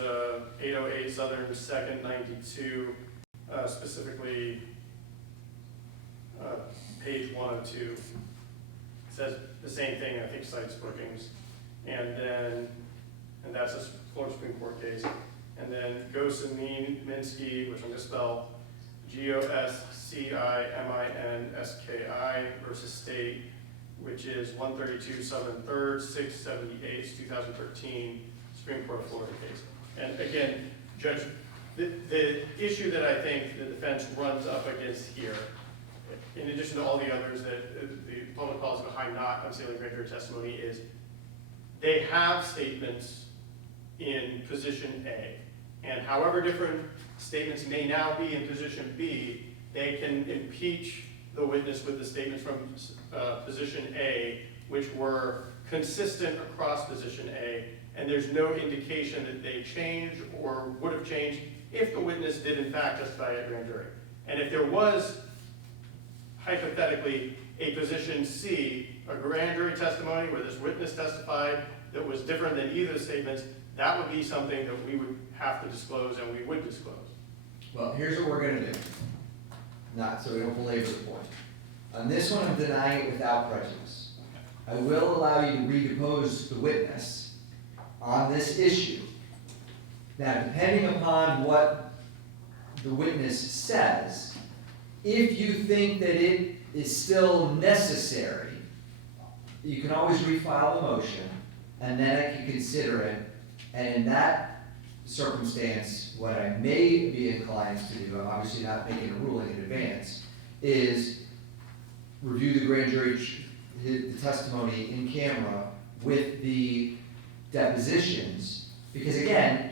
808 Southern 2nd 92, specifically page 102. It says the same thing, I think cites Brookings. And that's a Florida Supreme Court case. And then Gosiminsky, which I'm going to spell Gosciminski versus State, which is 132 Southern 3rd, 678, 2013, Supreme Court of Florida case. And again, Judge, the issue that I think the defense runs up against here, in addition to all the others that the public policy behind not unsealing grand jury testimony, is they have statements in position A. And however different statements may now be in position B, they can impeach the witness with the statements from position A, which were consistent across position A, and there's no indication that they changed or would have changed if the witness did in fact testify at grand jury. And if there was, hypothetically, a position C, a grand jury testimony where this witness testified that was different than either of the statements, that would be something that we would have to disclose and we would disclose. Well, here's what we're gonna do. Not, so we don't belabor the point. On this one, I'm denying it without prejudice. I will allow you to redepose the witness on this issue. Now, depending upon what the witness says, if you think that it is still necessary, you can always refile the motion, and then I can consider it. And in that circumstance, what I may be inclined to do, I'm obviously not making a ruling in advance, is review the grand jury, the testimony in camera with the depositions, because again,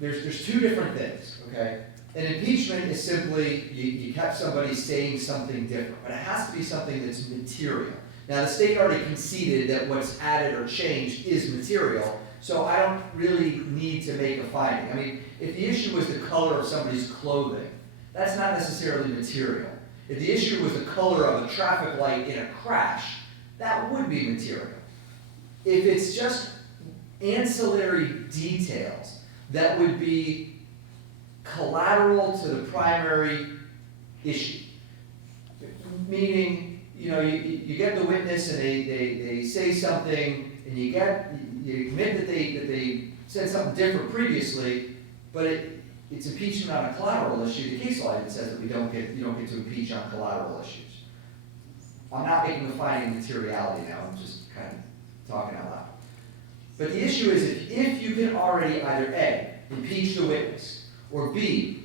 there's two different things, okay? An impeachment is simply, you kept somebody saying something different, but it has to be something that's material. Now, the state already conceded that what's added or changed is material, so I don't really need to make a finding. I mean, if the issue was the color of somebody's clothing, that's not necessarily material. If the issue was the color of a traffic light in a crash, that would be material. If it's just ancillary details that would be collateral to the primary issue, meaning, you get the witness and they say something, and you admit that they said something different previously, but it's impeachment on a collateral issue. The case law even says that you don't get to impeach on collateral issues. I'm not making a finding of materiality now, I'm just kind of talking out loud. But the issue is if you can already either A, impeach the witness, or B,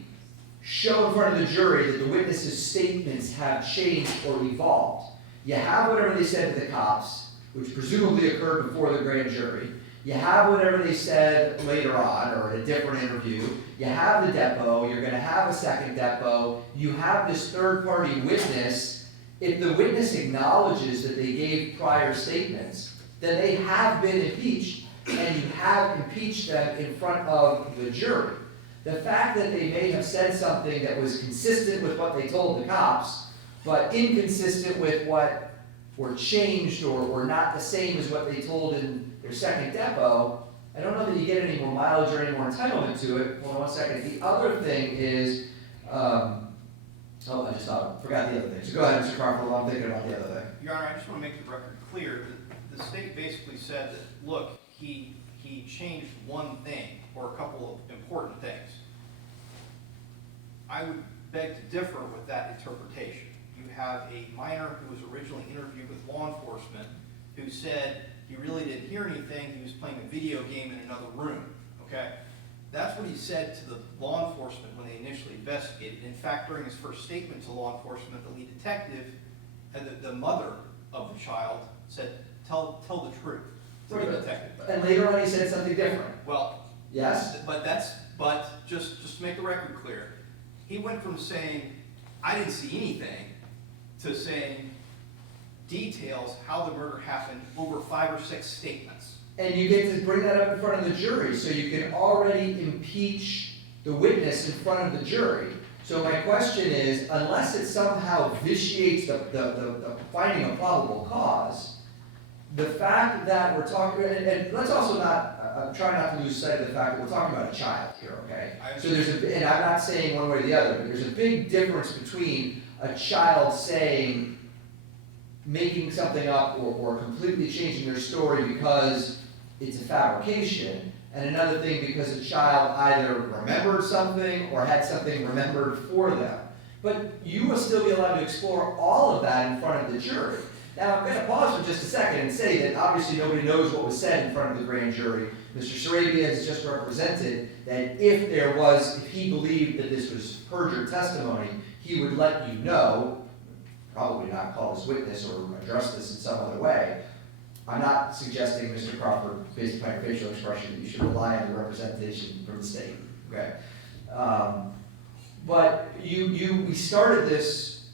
show in front of the jury that the witness's statements have changed or evolved. You have whatever they said to the cops, which presumably occurred before the grand jury. You have whatever they said later on, or in a different interview. You have the depo, you're gonna have a second depo. You have this third-party witness. If the witness acknowledges that they gave prior statements, then they have been impeached, and you have impeached them in front of the jury. The fact that they may have said something that was consistent with what they told the cops, but inconsistent with what, or changed, or not the same as what they told in their second depo, I don't know that you get any more mileage or any more entitlement to it. Hold on 1 second. The other thing is, I forgot the other thing. So go ahead, Mr. Carpenter, I'm thinking about the other thing. Your Honor, I just want to make the record clear that the state basically said that, look, he changed one thing, or a couple of important things. I would beg to differ with that interpretation. You have a minor who was originally interviewed with law enforcement who said he really didn't hear anything, he was playing a video game in another room, okay? That's what he said to the law enforcement when they initially investigated. In fact, during his first statement to law enforcement, the lead detective, and the mother of the child said, tell the truth. to be detected. And later on, he said something different. Well, Yes? but just to make the record clear, he went from saying, I didn't see anything, to saying details how the murder happened over 5 or 6 statements. And you get to bring that up in front of the jury, so you can already impeach the witness in front of the jury. So my question is, unless it somehow vitiates the finding of probable cause, the fact that we're talking, and let's also not, I'm trying not to lose sight of the fact that we're talking about a child here, okay? So there's and I'm not saying one way or the other, but there's a big difference between a child saying, making something up or completely changing their story because it's a fabrication, and another thing because a child either remembered something or had something remembered for them. But you will still be allowed to explore all of that in front of the jury. Now, I'm going to pause for just a second and say that obviously nobody knows what was said in front of the grand jury. Mr. Sarabia has just represented that if he believed that this was perjured testimony, he would let you know, probably not call this witness or address this in some other way. I'm not suggesting, Mr. Crawford, based upon your facial expression, that you should rely on the representation from the state, okay? But we started this,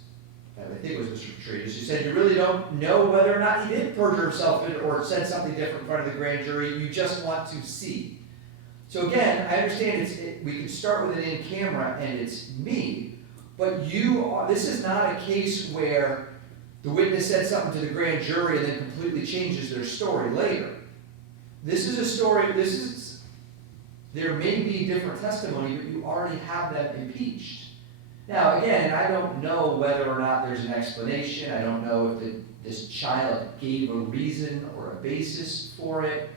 I think it was Mr. Petridis, who said you really don't know whether or not he did perjure himself or said something different in front of the grand jury, you just want to see. So again, I understand we can start with it in camera and it's me, but this is not a case where the witness said something to the grand jury and then completely changes their story later. This is a story, there may be different testimony, but you already have them impeached. Now, again, I don't know whether or not there's an explanation. I don't know if this child gave a reason or a basis for it.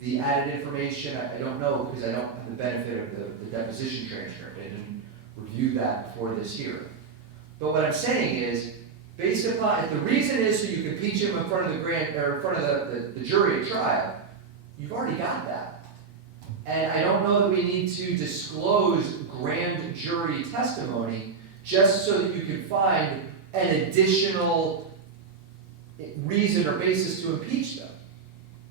The added information, I don't know because I don't have the benefit of the deposition transcript. I didn't review that before this hearing. But what I'm saying is, based upon, if the reason is so you can impeach him in front of the jury at trial, you've already got that. And I don't know that we need to disclose grand jury testimony just so that you can find an additional reason or basis to impeach them.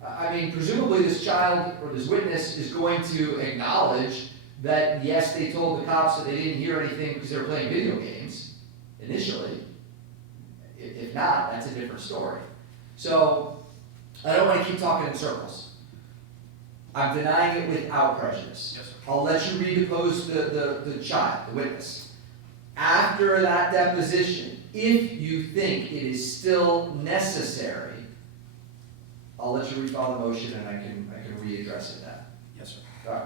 I mean, presumably this child or this witness is going to acknowledge that, yes, they told the cops that they didn't hear anything because they were playing video games initially. If not, that's a different story. So I don't want to keep talking in circles. I'm denying it without prejudice. Yes, sir. I'll let you redepose the child, the witness. After that deposition, if you think it is still necessary, I'll let you refile the motion and I can readdress it then. Yes, sir.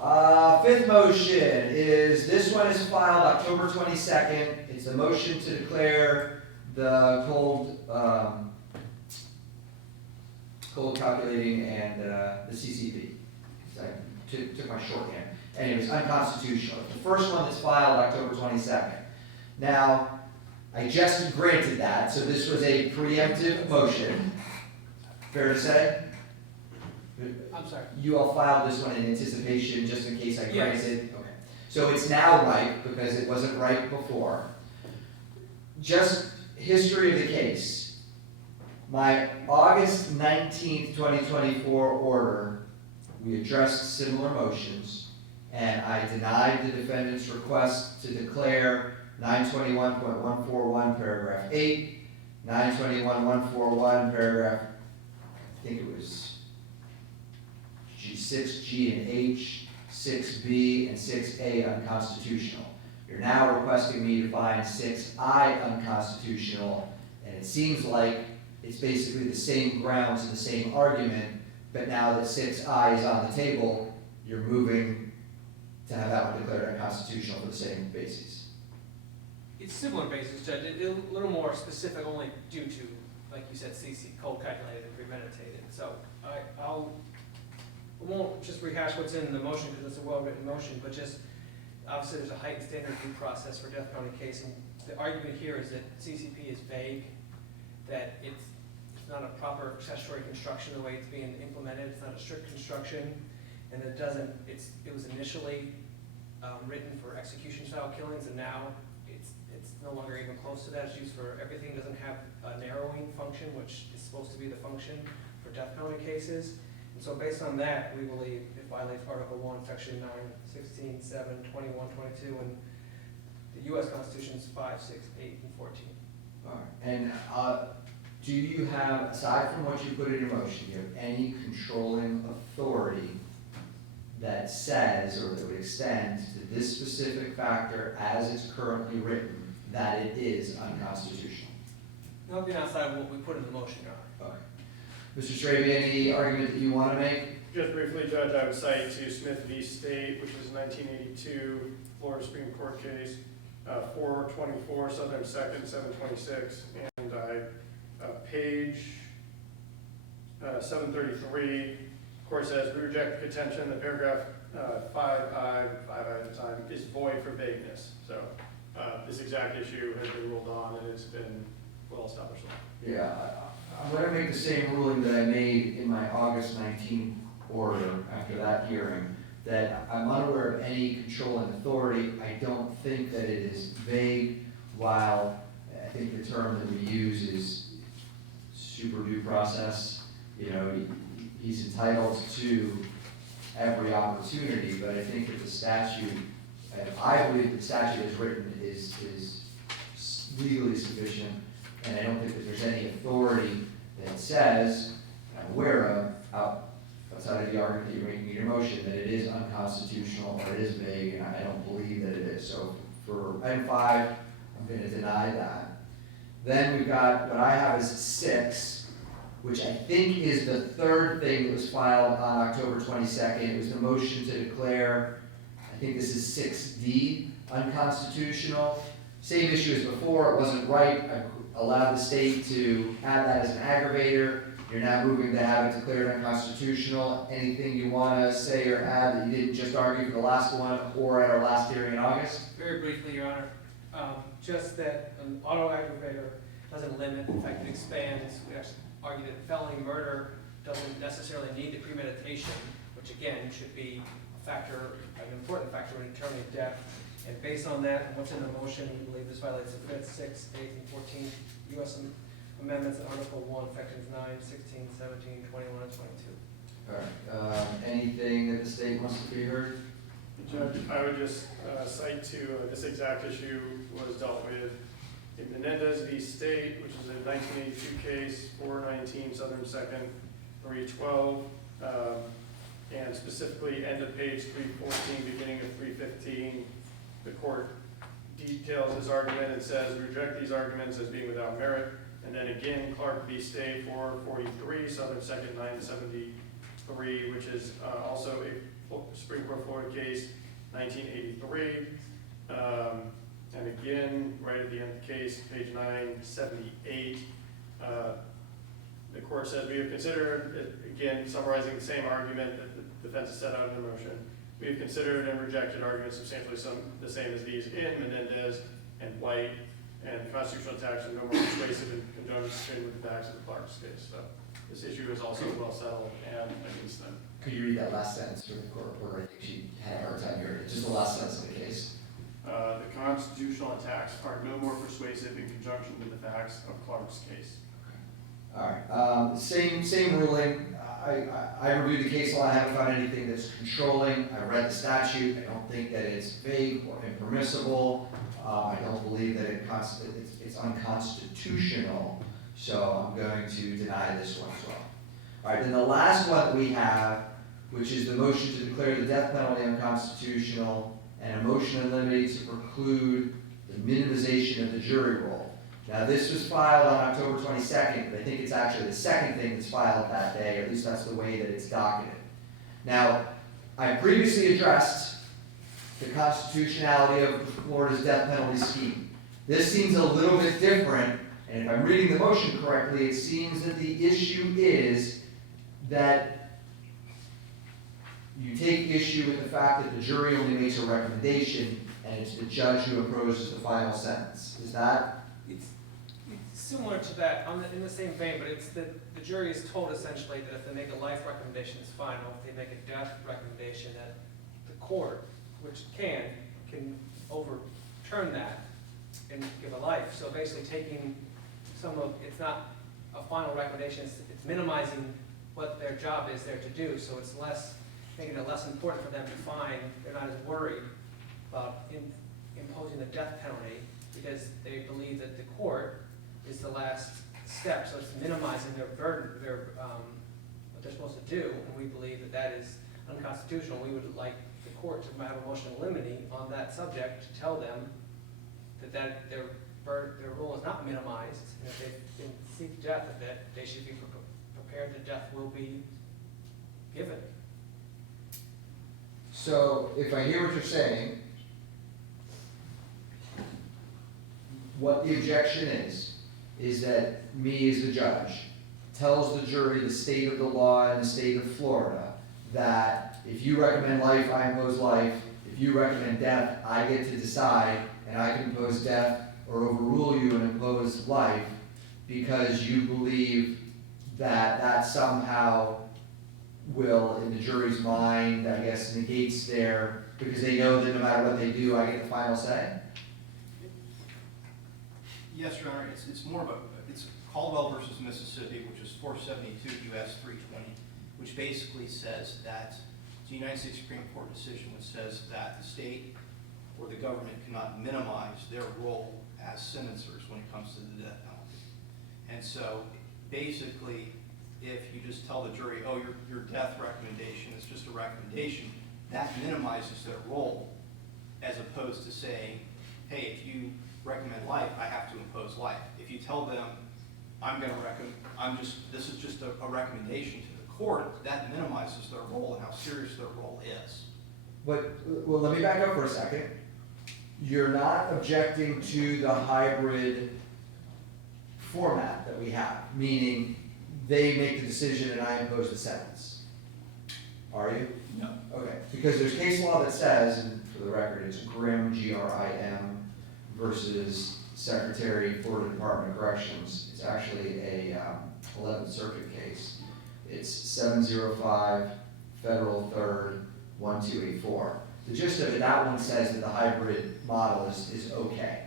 All right. Fifth motion is, this one is filed October 22nd. It's a motion to declare the cold calculating and the CCP. I took my shorthand. And it was unconstitutional. The first one that's filed October 22nd. Now, I just granted that, so this was a preemptive motion. Fair to say? I'm sorry. You all filed this one in anticipation, just in case I Yes. granted? Okay. So it's now ripe, because it wasn't ripe before. Just history of the case. My August 19th, 2024 order, we addressed similar motions, and I denied the defendant's request to declare 921.141 paragraph 8, 921.141 paragraph, I think it was G6G and H, 6B, and 6A unconstitutional. You're now requesting me to find 6I unconstitutional, and it seems like it's basically the same grounds and the same argument, but now that 6I is on the table, you're moving to have that one declared unconstitutional for the same basis. It's similar basis, Judge, a little more specific only due to, like you said, CC, cold calculated and premeditated. So I won't just rehash what's in the motion because it's a well-written motion, but just, obviously there's a heightened standard due process for death penalty case, and the argument here is that CCP is vague, that it's not a proper statutory construction the way it's being implemented, it's not a strict construction, and it was initially written for execution-style killings, and now it's no longer even close to that. It's used for everything. It doesn't have a narrowing function, which is supposed to be the function for death penalty cases. And so based on that, we believe it violates Article 1, Section 9, 16, 7, 21, 22, and the U.S. Constitution's 5, 6, 8, and 14. All right. And do you have, aside from what you put in your motion, do you have any controlling authority that says, or that would extend to this specific factor as it's currently written, that it is unconstitutional? Nothing outside of what we put in the motion, Your Honor. Okay. Mr. Strebe, any argument that you want to make? Just briefly, Judge, I would cite to Smith v. State, which was a 1982 Florida Supreme Court case, 424 Southern 2nd, 726, and page 733, court says, we reject the contention that paragraph 5I at the time, is void for vagueness. So this exact issue has been ruled on, and it's been well established. Yeah, I'm going to make the same ruling that I made in my August 19th order after that hearing, that I'm unaware of any controlling authority. I don't think that it is vague, while I think the term that we use is super due process. You know, he's entitled to every opportunity, but I think that the statute, I believe the statute as written is legally sufficient, and I don't think that there's any authority that says, I'm aware of, outside of the argument that you're making in your motion, that it is unconstitutional or it is vague, and I don't believe that it is. So for item 5, I'm going to deny that. Then we've got what I have as 6, which I think is the third thing that was filed on October 22nd. It was the motion to declare, I think this is 6D, unconstitutional. Same issue as before, it wasn't right. I allowed the state to add that as an aggravator. You're now moving to have it declared unconstitutional. Anything you want to say or add that you didn't just argue for the last one or at our last hearing in August? Very briefly, Your Honor, just that an auto aggravator doesn't limit, in fact, it expands. We actually argue that felony murder doesn't necessarily need the premeditation, which again should be a factor, an important factor in determining death. And based on that, and what's in the motion, we believe this violates the 5th, 6th, 8th, and 14th U.S. amendments in Article 1, Sections 9, 16, 17, 21, and 22. All right. Anything that the state wants to be heard? Judge, I would just cite to this exact issue was dealt with in Menendez v. State, which is a 1982 case, 419 Southern 2nd, 312, and specifically end of page 314, beginning of 315. The court details his argument and says, we reject these arguments as being without merit. And then again, Clark v. State, 443, Southern 2nd, 973, which is also a Supreme Court Florida case, 1983. And again, right at the end of the case, page 978, the court says, we have considered, again, summarizing the same argument that the defense has set out in the motion. We have considered and rejected arguments substantially the same as these in Menendez and White, and constitutional attacks are no more persuasive in conjunction with the facts of the Clark's case. So this issue is also well settled and against them. Could you read that last sentence for the court reporter? I think she had a hard time hearing it. Just the last sentence of the case. The constitutional attacks are no more persuasive in conjunction with the facts of Clark's case. All right. Same ruling. I reviewed the case law. I haven't found anything that's controlling. I read the statute. I don't think that it's vague or impermissible. I don't believe that it's unconstitutional. So I'm going to deny this one as well. All right. Then the last one that we have, which is the motion to declare the death penalty unconstitutional and a motion in limine to preclude the minimization of the jury roll. Now, this was filed on October 22nd, but I think it's actually the second thing that's filed that day, or at least that's the way that it's docketed. Now, I previously addressed the constitutionality of Florida's death penalty scheme. This seems a little bit different, and if I'm reading the motion correctly, it seems that the issue is that you take issue with the fact that the jury only makes a recommendation, and it's the judge who imposes the final sentence. Is that? It's similar to that, in the same vein, but it's that the jury is told essentially that if they make a life recommendation, it's final. If they make a death recommendation, that the court, which can overturn that and give a life. So basically taking it's not a final recommendation, it's minimizing what their job is there to do, so it's making it less important for them to find, they're not as worried about imposing the death penalty, because they believe that the court is the last step, so it's minimizing their burden, what they're supposed to do, and we believe that that is unconstitutional. We would like the court to have a motion to limine on that subject, to tell them that their role is not minimized, and if they seek death, that they should be prepared that death will be given. So if I hear what you're saying, what the objection is that me as the judge tells the jury the state of the law in the state of Florida, that if you recommend life, I impose life. If you recommend death, I get to decide, and I can impose death or overrule you and impose life, because you believe that that somehow will, in the jury's mind, I guess, negates their, because they know that no matter what they do, I get the final say? Yes, Your Honor, it's more of a, it's Caldwell versus Mississippi, which is 472 U.S. 320, which basically says that it's a United States Supreme Court decision which says that the state or the government cannot minimize their role as sentencers when it comes to the death penalty. And so basically, if you just tell the jury, oh, your death recommendation is just a recommendation, that minimizes their role, as opposed to saying, hey, if you recommend life, I have to impose life. If you tell them, this is just a recommendation to the court, that minimizes their role and how serious their role is. But, well, let me back up for a second. You're not objecting to the hybrid format that we have, meaning they make the decision and I impose the sentence. Are you? No. Okay, because there's case law that says, and for the record, it's Grimm, G-R-I-M, versus Secretary, Florida Department of Corrections. It's actually a 11th Circuit case. It's 705 Federal 3rd 1284. The gist of it, that one says that the hybrid model is okay.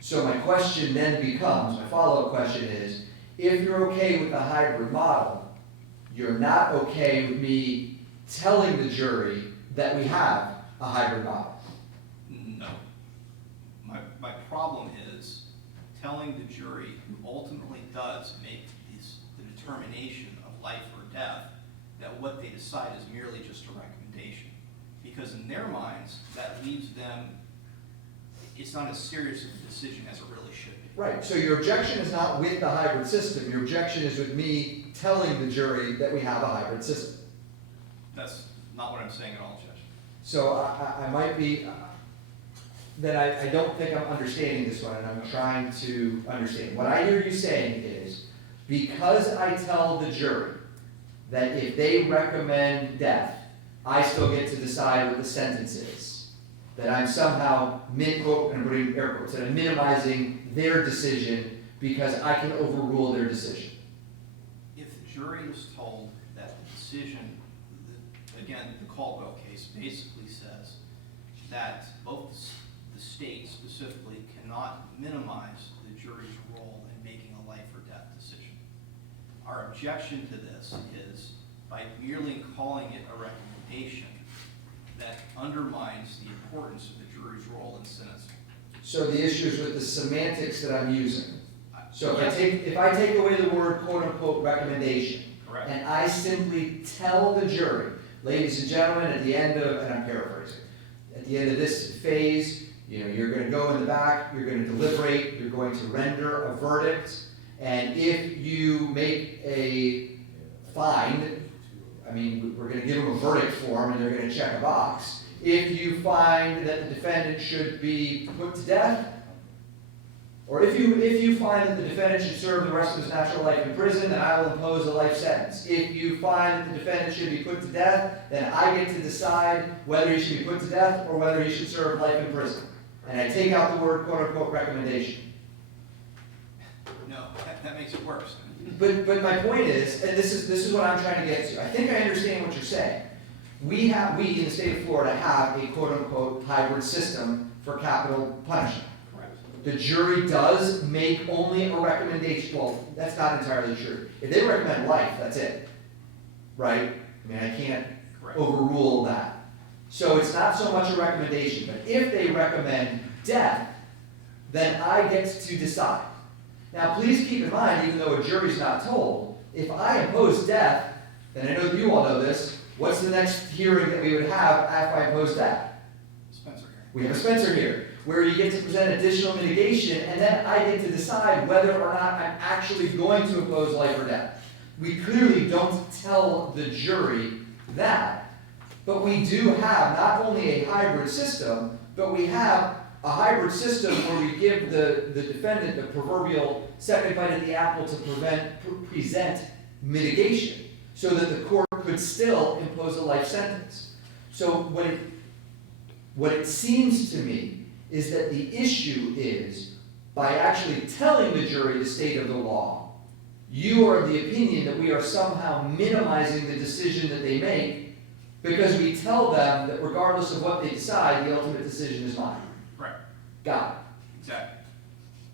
So my question then becomes, my follow-up question is, if you're okay with the hybrid model, you're not okay with me telling the jury that we have a hybrid model. No. My problem is telling the jury who ultimately does make the determination of life or death, that what they decide is merely just a recommendation. Because in their minds, that leaves them, it's not as serious of a decision as it really should be. Right, so your objection is not with the hybrid system, your objection is with me telling the jury that we have a hybrid system. That's not what I'm saying at all, Judge. So I might be, then I don't think I'm understanding this one, and I'm trying to understand. What I hear you saying is, because I tell the jury that if they recommend death, I still get to decide what the sentence is, that I'm somehow, quote, and I'm putting air quotes, that I'm minimizing their decision because I can overrule their decision. If the jury is told that the decision, again, the Caldwell case basically says that both the state specifically cannot minimize the jury's role in making a life or death decision. Our objection to this is by merely calling it a recommendation that undermines the importance of the jury's role in sentencing. So the issue is with the semantics that I'm using. So Yes. if I take away the word quote unquote recommendation, Correct. and I simply tell the jury, ladies and gentlemen, at the end of, and I'm paraphrasing, at the end of this phase, you're going to go in the back, you're going to deliberate, you're going to render a verdict, and if you make a find, we're going to give them a verdict form and they're going to check a box. If you find that the defendant should be put to death, or if you find that the defendant should serve the rest of his natural life in prison, then I will impose a life sentence. If you find that the defendant should be put to death, then I get to decide whether he should be put to death or whether he should serve life in prison. And I take out the word quote unquote recommendation. No, that makes it worse. But my point is, and this is what I'm trying to get to. I think I understand what you're saying. We in the state of Florida have a quote unquote hybrid system for capital punishment. Correct. the jury does make only a recommendation. Well, that's not entirely true. If they recommend life, that's it, right? I mean, I can't Correct. overrule that. So it's not so much a recommendation, but if they recommend death, then I get to decide. Now, please keep in mind, even though a jury's not told, if I impose death, and I know you all know this, what's the next hearing that we would have after I impose death? Spencer here. We have a Spencer here, where you get to present additional mitigation, and then I get to decide whether or not I'm actually going to impose life or death. We clearly don't tell the jury that, but we do have not only a hybrid system, but we have a hybrid system where we give the defendant the proverbial second bite at the apple to present mitigation, so that the court could still impose a life sentence. So what it seems to me is that the issue is, by actually telling the jury the state of the law, you are of the opinion that we are somehow minimizing the decision that they make, because we tell them that regardless of what they decide, the ultimate decision is mine. Right. Got Exactly.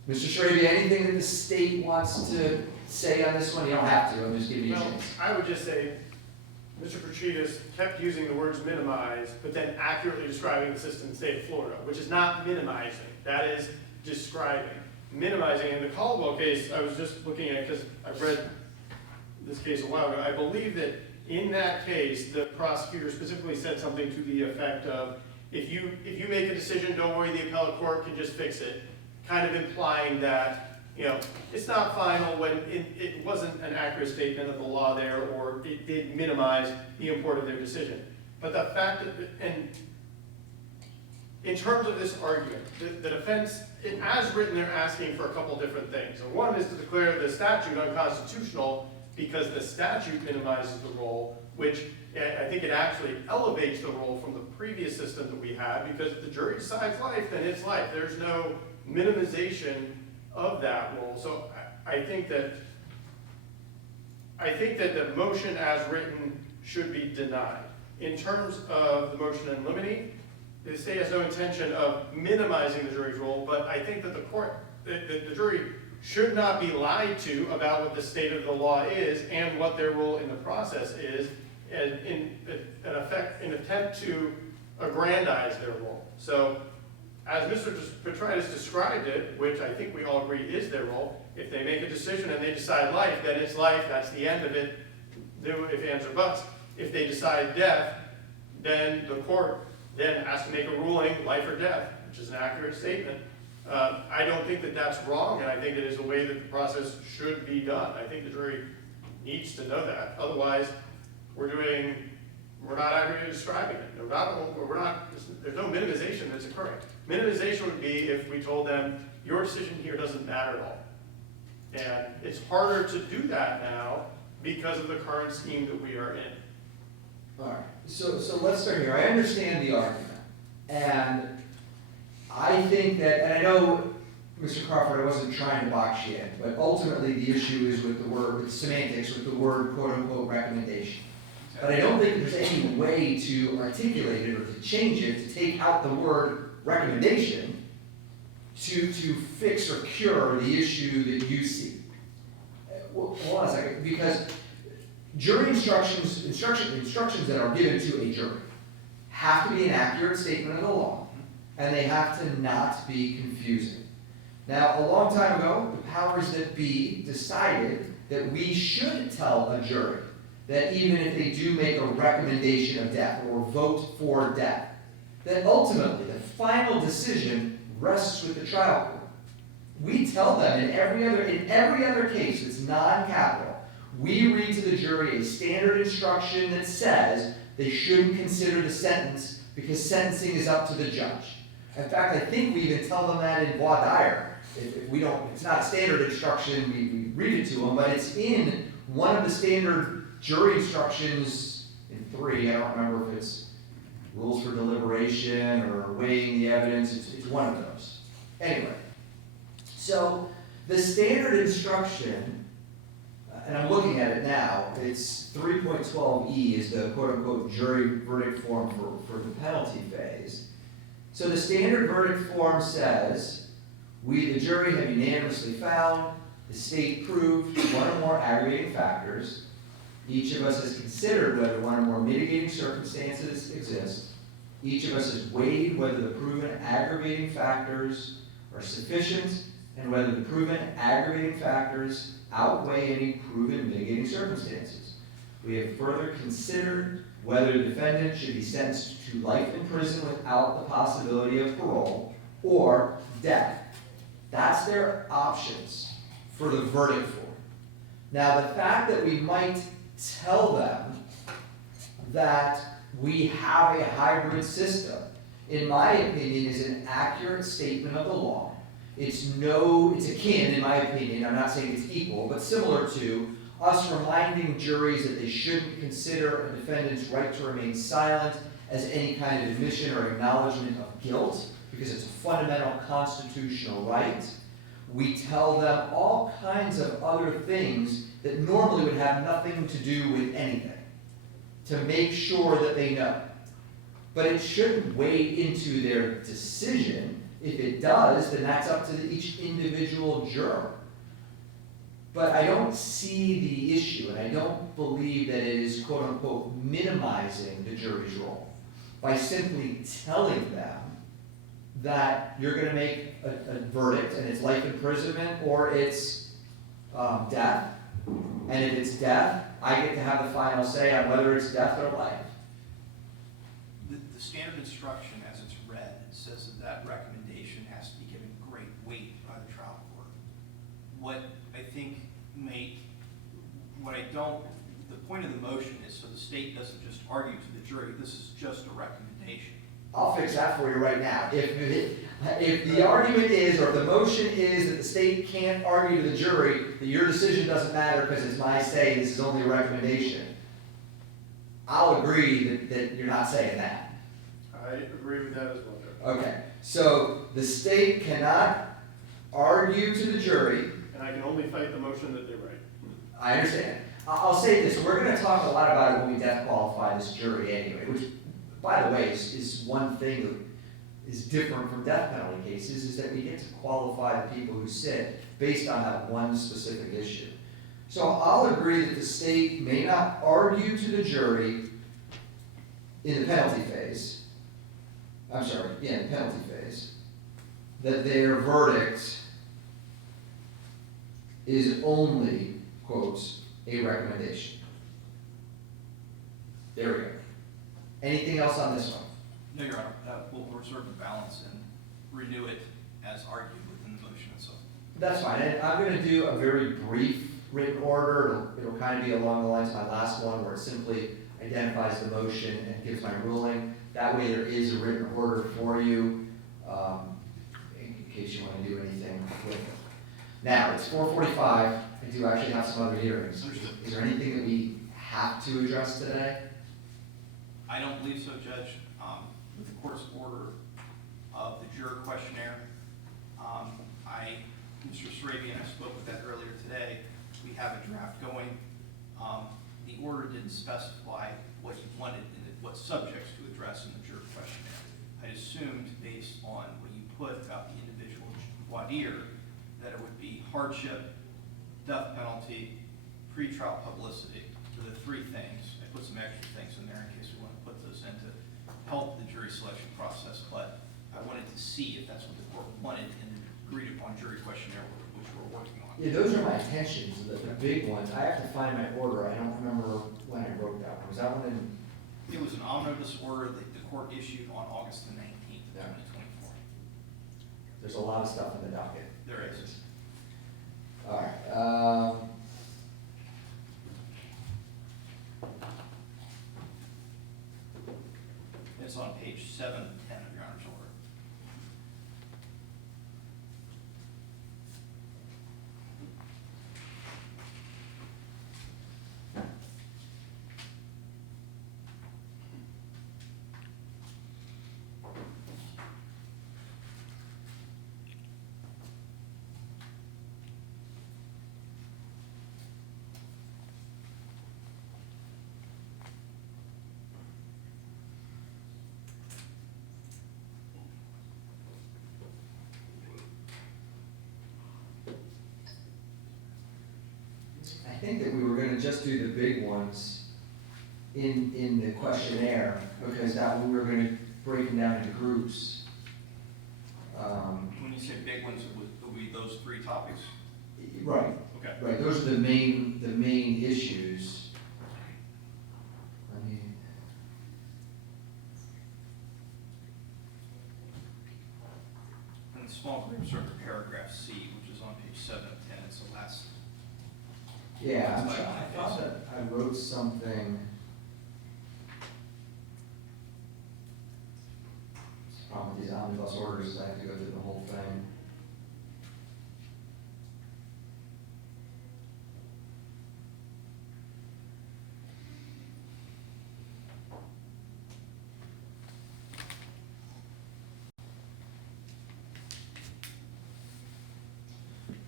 it. Mr. Shrabia, anything that the state wants to say on this one? You don't have to, I'm just giving you a Well, chance. I would just say, Mr. Petridis kept using the words minimize, but then accurately describing the system in the state of Florida, which is not minimizing, that is describing. Minimizing, in the Caldwell case, I was just looking at, because I've read this case a while ago, I believe that in that case, the prosecutor specifically said something to the effect of, if you make a decision, don't worry, the appellate court can just fix it, kind of implying that, you know, it's not final when it wasn't an accurate statement of the law there, or it did minimize the import of their decision. But the fact that, and in terms of this argument, the defense, as written, they're asking for a couple different things. And one is to declare the statute unconstitutional because the statute minimizes the role, which I think it actually elevates the role from the previous system that we had, because if the jury decides life, then it's life. There's no minimization of that role. So I think that the motion as written should be denied. In terms of the motion in limine, the state has no intention of minimizing the jury's role, but I think that the jury should not be lied to about what the state of the law is and what their role in the process is, in an attempt to aggrandize their role. So, as Mr. Petridis described it, which I think we all agree is their role, if they make a decision and they decide life, then it's life, that's the end of it, if ands or buts. If they decide death, then the court then has to make a ruling, life or death, which is an accurate statement. I don't think that that's wrong, and I think it is a way that the process should be done. I think the jury needs to know that. Otherwise, we're not accurately describing it. There's no minimization that's occurring. Minimization would be if we told them, your decision here doesn't matter at all. And it's harder to do that now because of the current scheme that we are in. All right, so let's start here. I understand the argument, and I think that, and I know, Mr. Crawford, I wasn't trying to box you in, but ultimately the issue is with the word, with semantics, with the word quote-unquote recommendation. But I don't think there's any way to articulate it or to change it, to take out the word recommendation to fix or cure the issue that you see. Well, hold on a second, because jury instructions that are given to a jury have to be an accurate statement of the law, and they have to not be confusing. Now, a long time ago, the powers that be decided that we should tell a jury that even if they do make a recommendation of death or vote for death, that ultimately the final decision rests with the trial court. We tell them in every other case that's non-capital, we read to the jury a standard instruction that says they shouldn't consider the sentence because sentencing is up to the judge. In fact, I think we even tell them that in voir dire. If we don't, it's not a standard instruction, we read it to them, but it's in one of the standard jury instructions in 3. I don't remember if it's rules for deliberation or weighing the evidence. It's one of those. Anyway, so the standard instruction, and I'm looking at it now, it's 3.12e is the quote-unquote jury verdict form for the penalty phase. So the standard verdict form says, We, the jury, have unanimously found the state proved one or more aggravating factors. Each of us has considered whether one or more mitigating circumstances exist. Each of us has weighed whether the proven aggravating factors are sufficient and whether the proven aggravating factors outweigh any proven mitigating circumstances. We have further considered whether the defendant should be sentenced to life in prison without the possibility of parole or death. That's their options for the verdict form. Now, the fact that we might tell them that we have a hybrid system, in my opinion, is an accurate statement of the law. It's akin, in my opinion, I'm not saying it's equal, but similar to us reminding juries that they shouldn't consider a defendant's right to remain silent as any kind of admission or acknowledgement of guilt, because it's a fundamental constitutional right. We tell them all kinds of other things that normally would have nothing to do with anything, to make sure that they know. But it shouldn't weigh into their decision. If it does, then that's up to each individual juror. But I don't see the issue, and I don't believe that it is quote-unquote minimizing the jury's role by simply telling them that you're going to make a verdict and it's life imprisonment or it's death. And if it's death, I get to have the final say on whether it's death or life. The standard instruction, as it's read, says that recommendation has to be given great weight by the trial court. The point of the motion is so the state doesn't just argue to the jury, this is just a recommendation. I'll fix that for you right now. If the argument is, or if the motion is that the state can't argue to the jury that your decision doesn't matter because it's my say, this is only a recommendation, I'll agree that you're not saying that. I agree with that as well, Judge. Okay, so the state cannot argue to the jury. And I can only fight the motion that they're right. I understand. I'll say this, we're going to talk a lot about it when we death qualify this jury anyway, which, by the way, is one thing that is different from death penalty cases, is that we get to qualify the people who sit based on that one specific issue. So I'll agree that the state may not argue to the jury in the penalty phase, the penalty phase, that their verdict is only, quotes, a recommendation. There we go. Anything else on this one? No, Your Honor, we'll reserve the balance and renew it as argued within the motion itself. That's fine. And I'm going to do a very brief written order. It'll kind of be along the lines of my last one, where it simply identifies the motion and gives my ruling. That way there is a written order for you, in case you want to do anything with it. Now, it's 4:45. I do actually have some other hearings. Understood. Is there anything that we have to address today? I don't believe so, Judge. With the court's order of the juror questionnaire, Mr. Sarabian, I spoke with that earlier today. We have a draft going. The order didn't specify what you wanted and what subjects to address in the juror questionnaire. I assumed, based on what you put about the individual voir dire, that it would be hardship, death penalty, pretrial publicity. Those are the three things. I put some extra things in there in case we want to put those in to help the jury selection process, but I wanted to see if that's what the court wanted in the agreed upon jury questionnaire, which we're working on. Yeah, those are my intentions, the big ones. I have to find my order. I don't remember when I wrote that one. Was that one in? It was an omnibus order that the court issued on August the 19th, Yeah. 2024. There's a lot of stuff in the docket. There is. All right. It's on page 7 and 10 of your Honor's order. think that we were gonna just do the big ones in the questionnaire, because that, we were gonna break them down into groups. When you say big ones, would be those three topics? Right, Okay. right, those are the main issues. I mean, And the small groups are paragraph C, which is on page 7 of 10, it's the last. yeah, That's I like- thought that I wrote something. The problem with these omnibus orders is I have to go through the whole thing.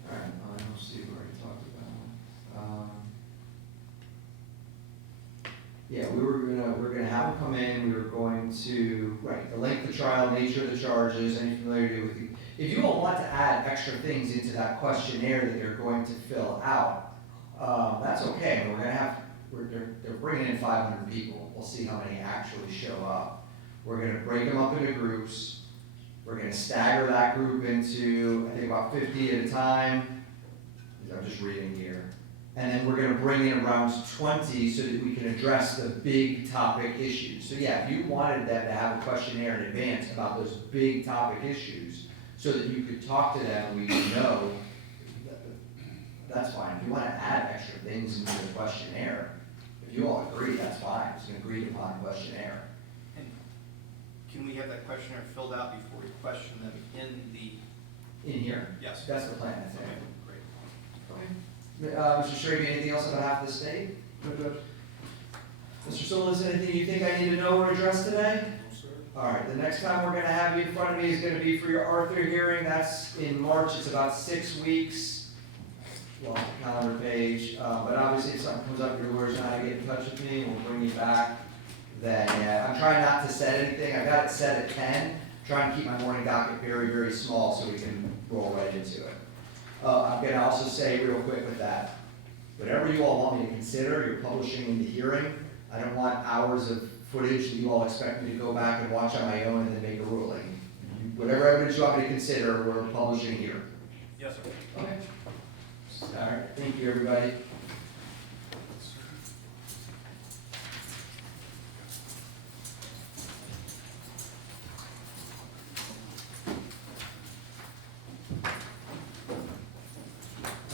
All right, I don't see what we talked about. Yeah, we're gonna have them come in, we were going to, right, the length of trial, nature of the charges, any familiarity with the, if you all want to add extra things into that questionnaire that they're going to fill out, that's okay, we're gonna have, they're bringing in 500 people, we'll see how many actually show up. We're gonna break them up into groups, we're gonna stagger that group into, I think about 50 at a time, I'm just reading here. And then we're gonna bring in around 20 so that we can address the big topic issues. So yeah, if you wanted them to have a questionnaire in advance about those big topic issues, so that you could talk to them, we would know, that's fine. If you wanna add extra things into the questionnaire, if you all agree, that's fine, it's an agreed upon questionnaire. And can we have that questionnaire filled out before we question them in the, In here? yes? That's the plan, I Okay, think. great. Okay. Mr. Strebe, anything else on behalf of the state? Mr. Solis, anything you think I need to know or address today? No, sir. All right, the next time we're gonna have you in front of me is gonna be for your Arthur hearing, that's in March, it's about 6 weeks. Well, calendar page, but obviously if something comes up, your lawyers know how to get in touch with me, and we'll bring you back. Then, yeah, I'm trying not to set anything, I got it set at 10, trying to keep my morning docket very, very small so we can roll right into it. I'm gonna also say real quick with that, whatever you all want me to consider, you're publishing in the hearing. I don't want hours of footage that you all expect me to go back and watch on my own and then make a ruling. Whatever evidence you want me to consider, we're publishing here. Yes, sir. Okay. All right, thank you, everybody.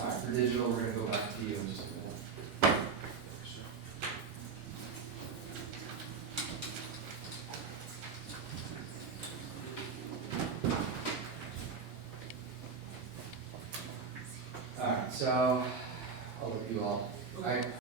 All right, for digital, we're gonna go back to you in just a minute. All right, so I'll let you all,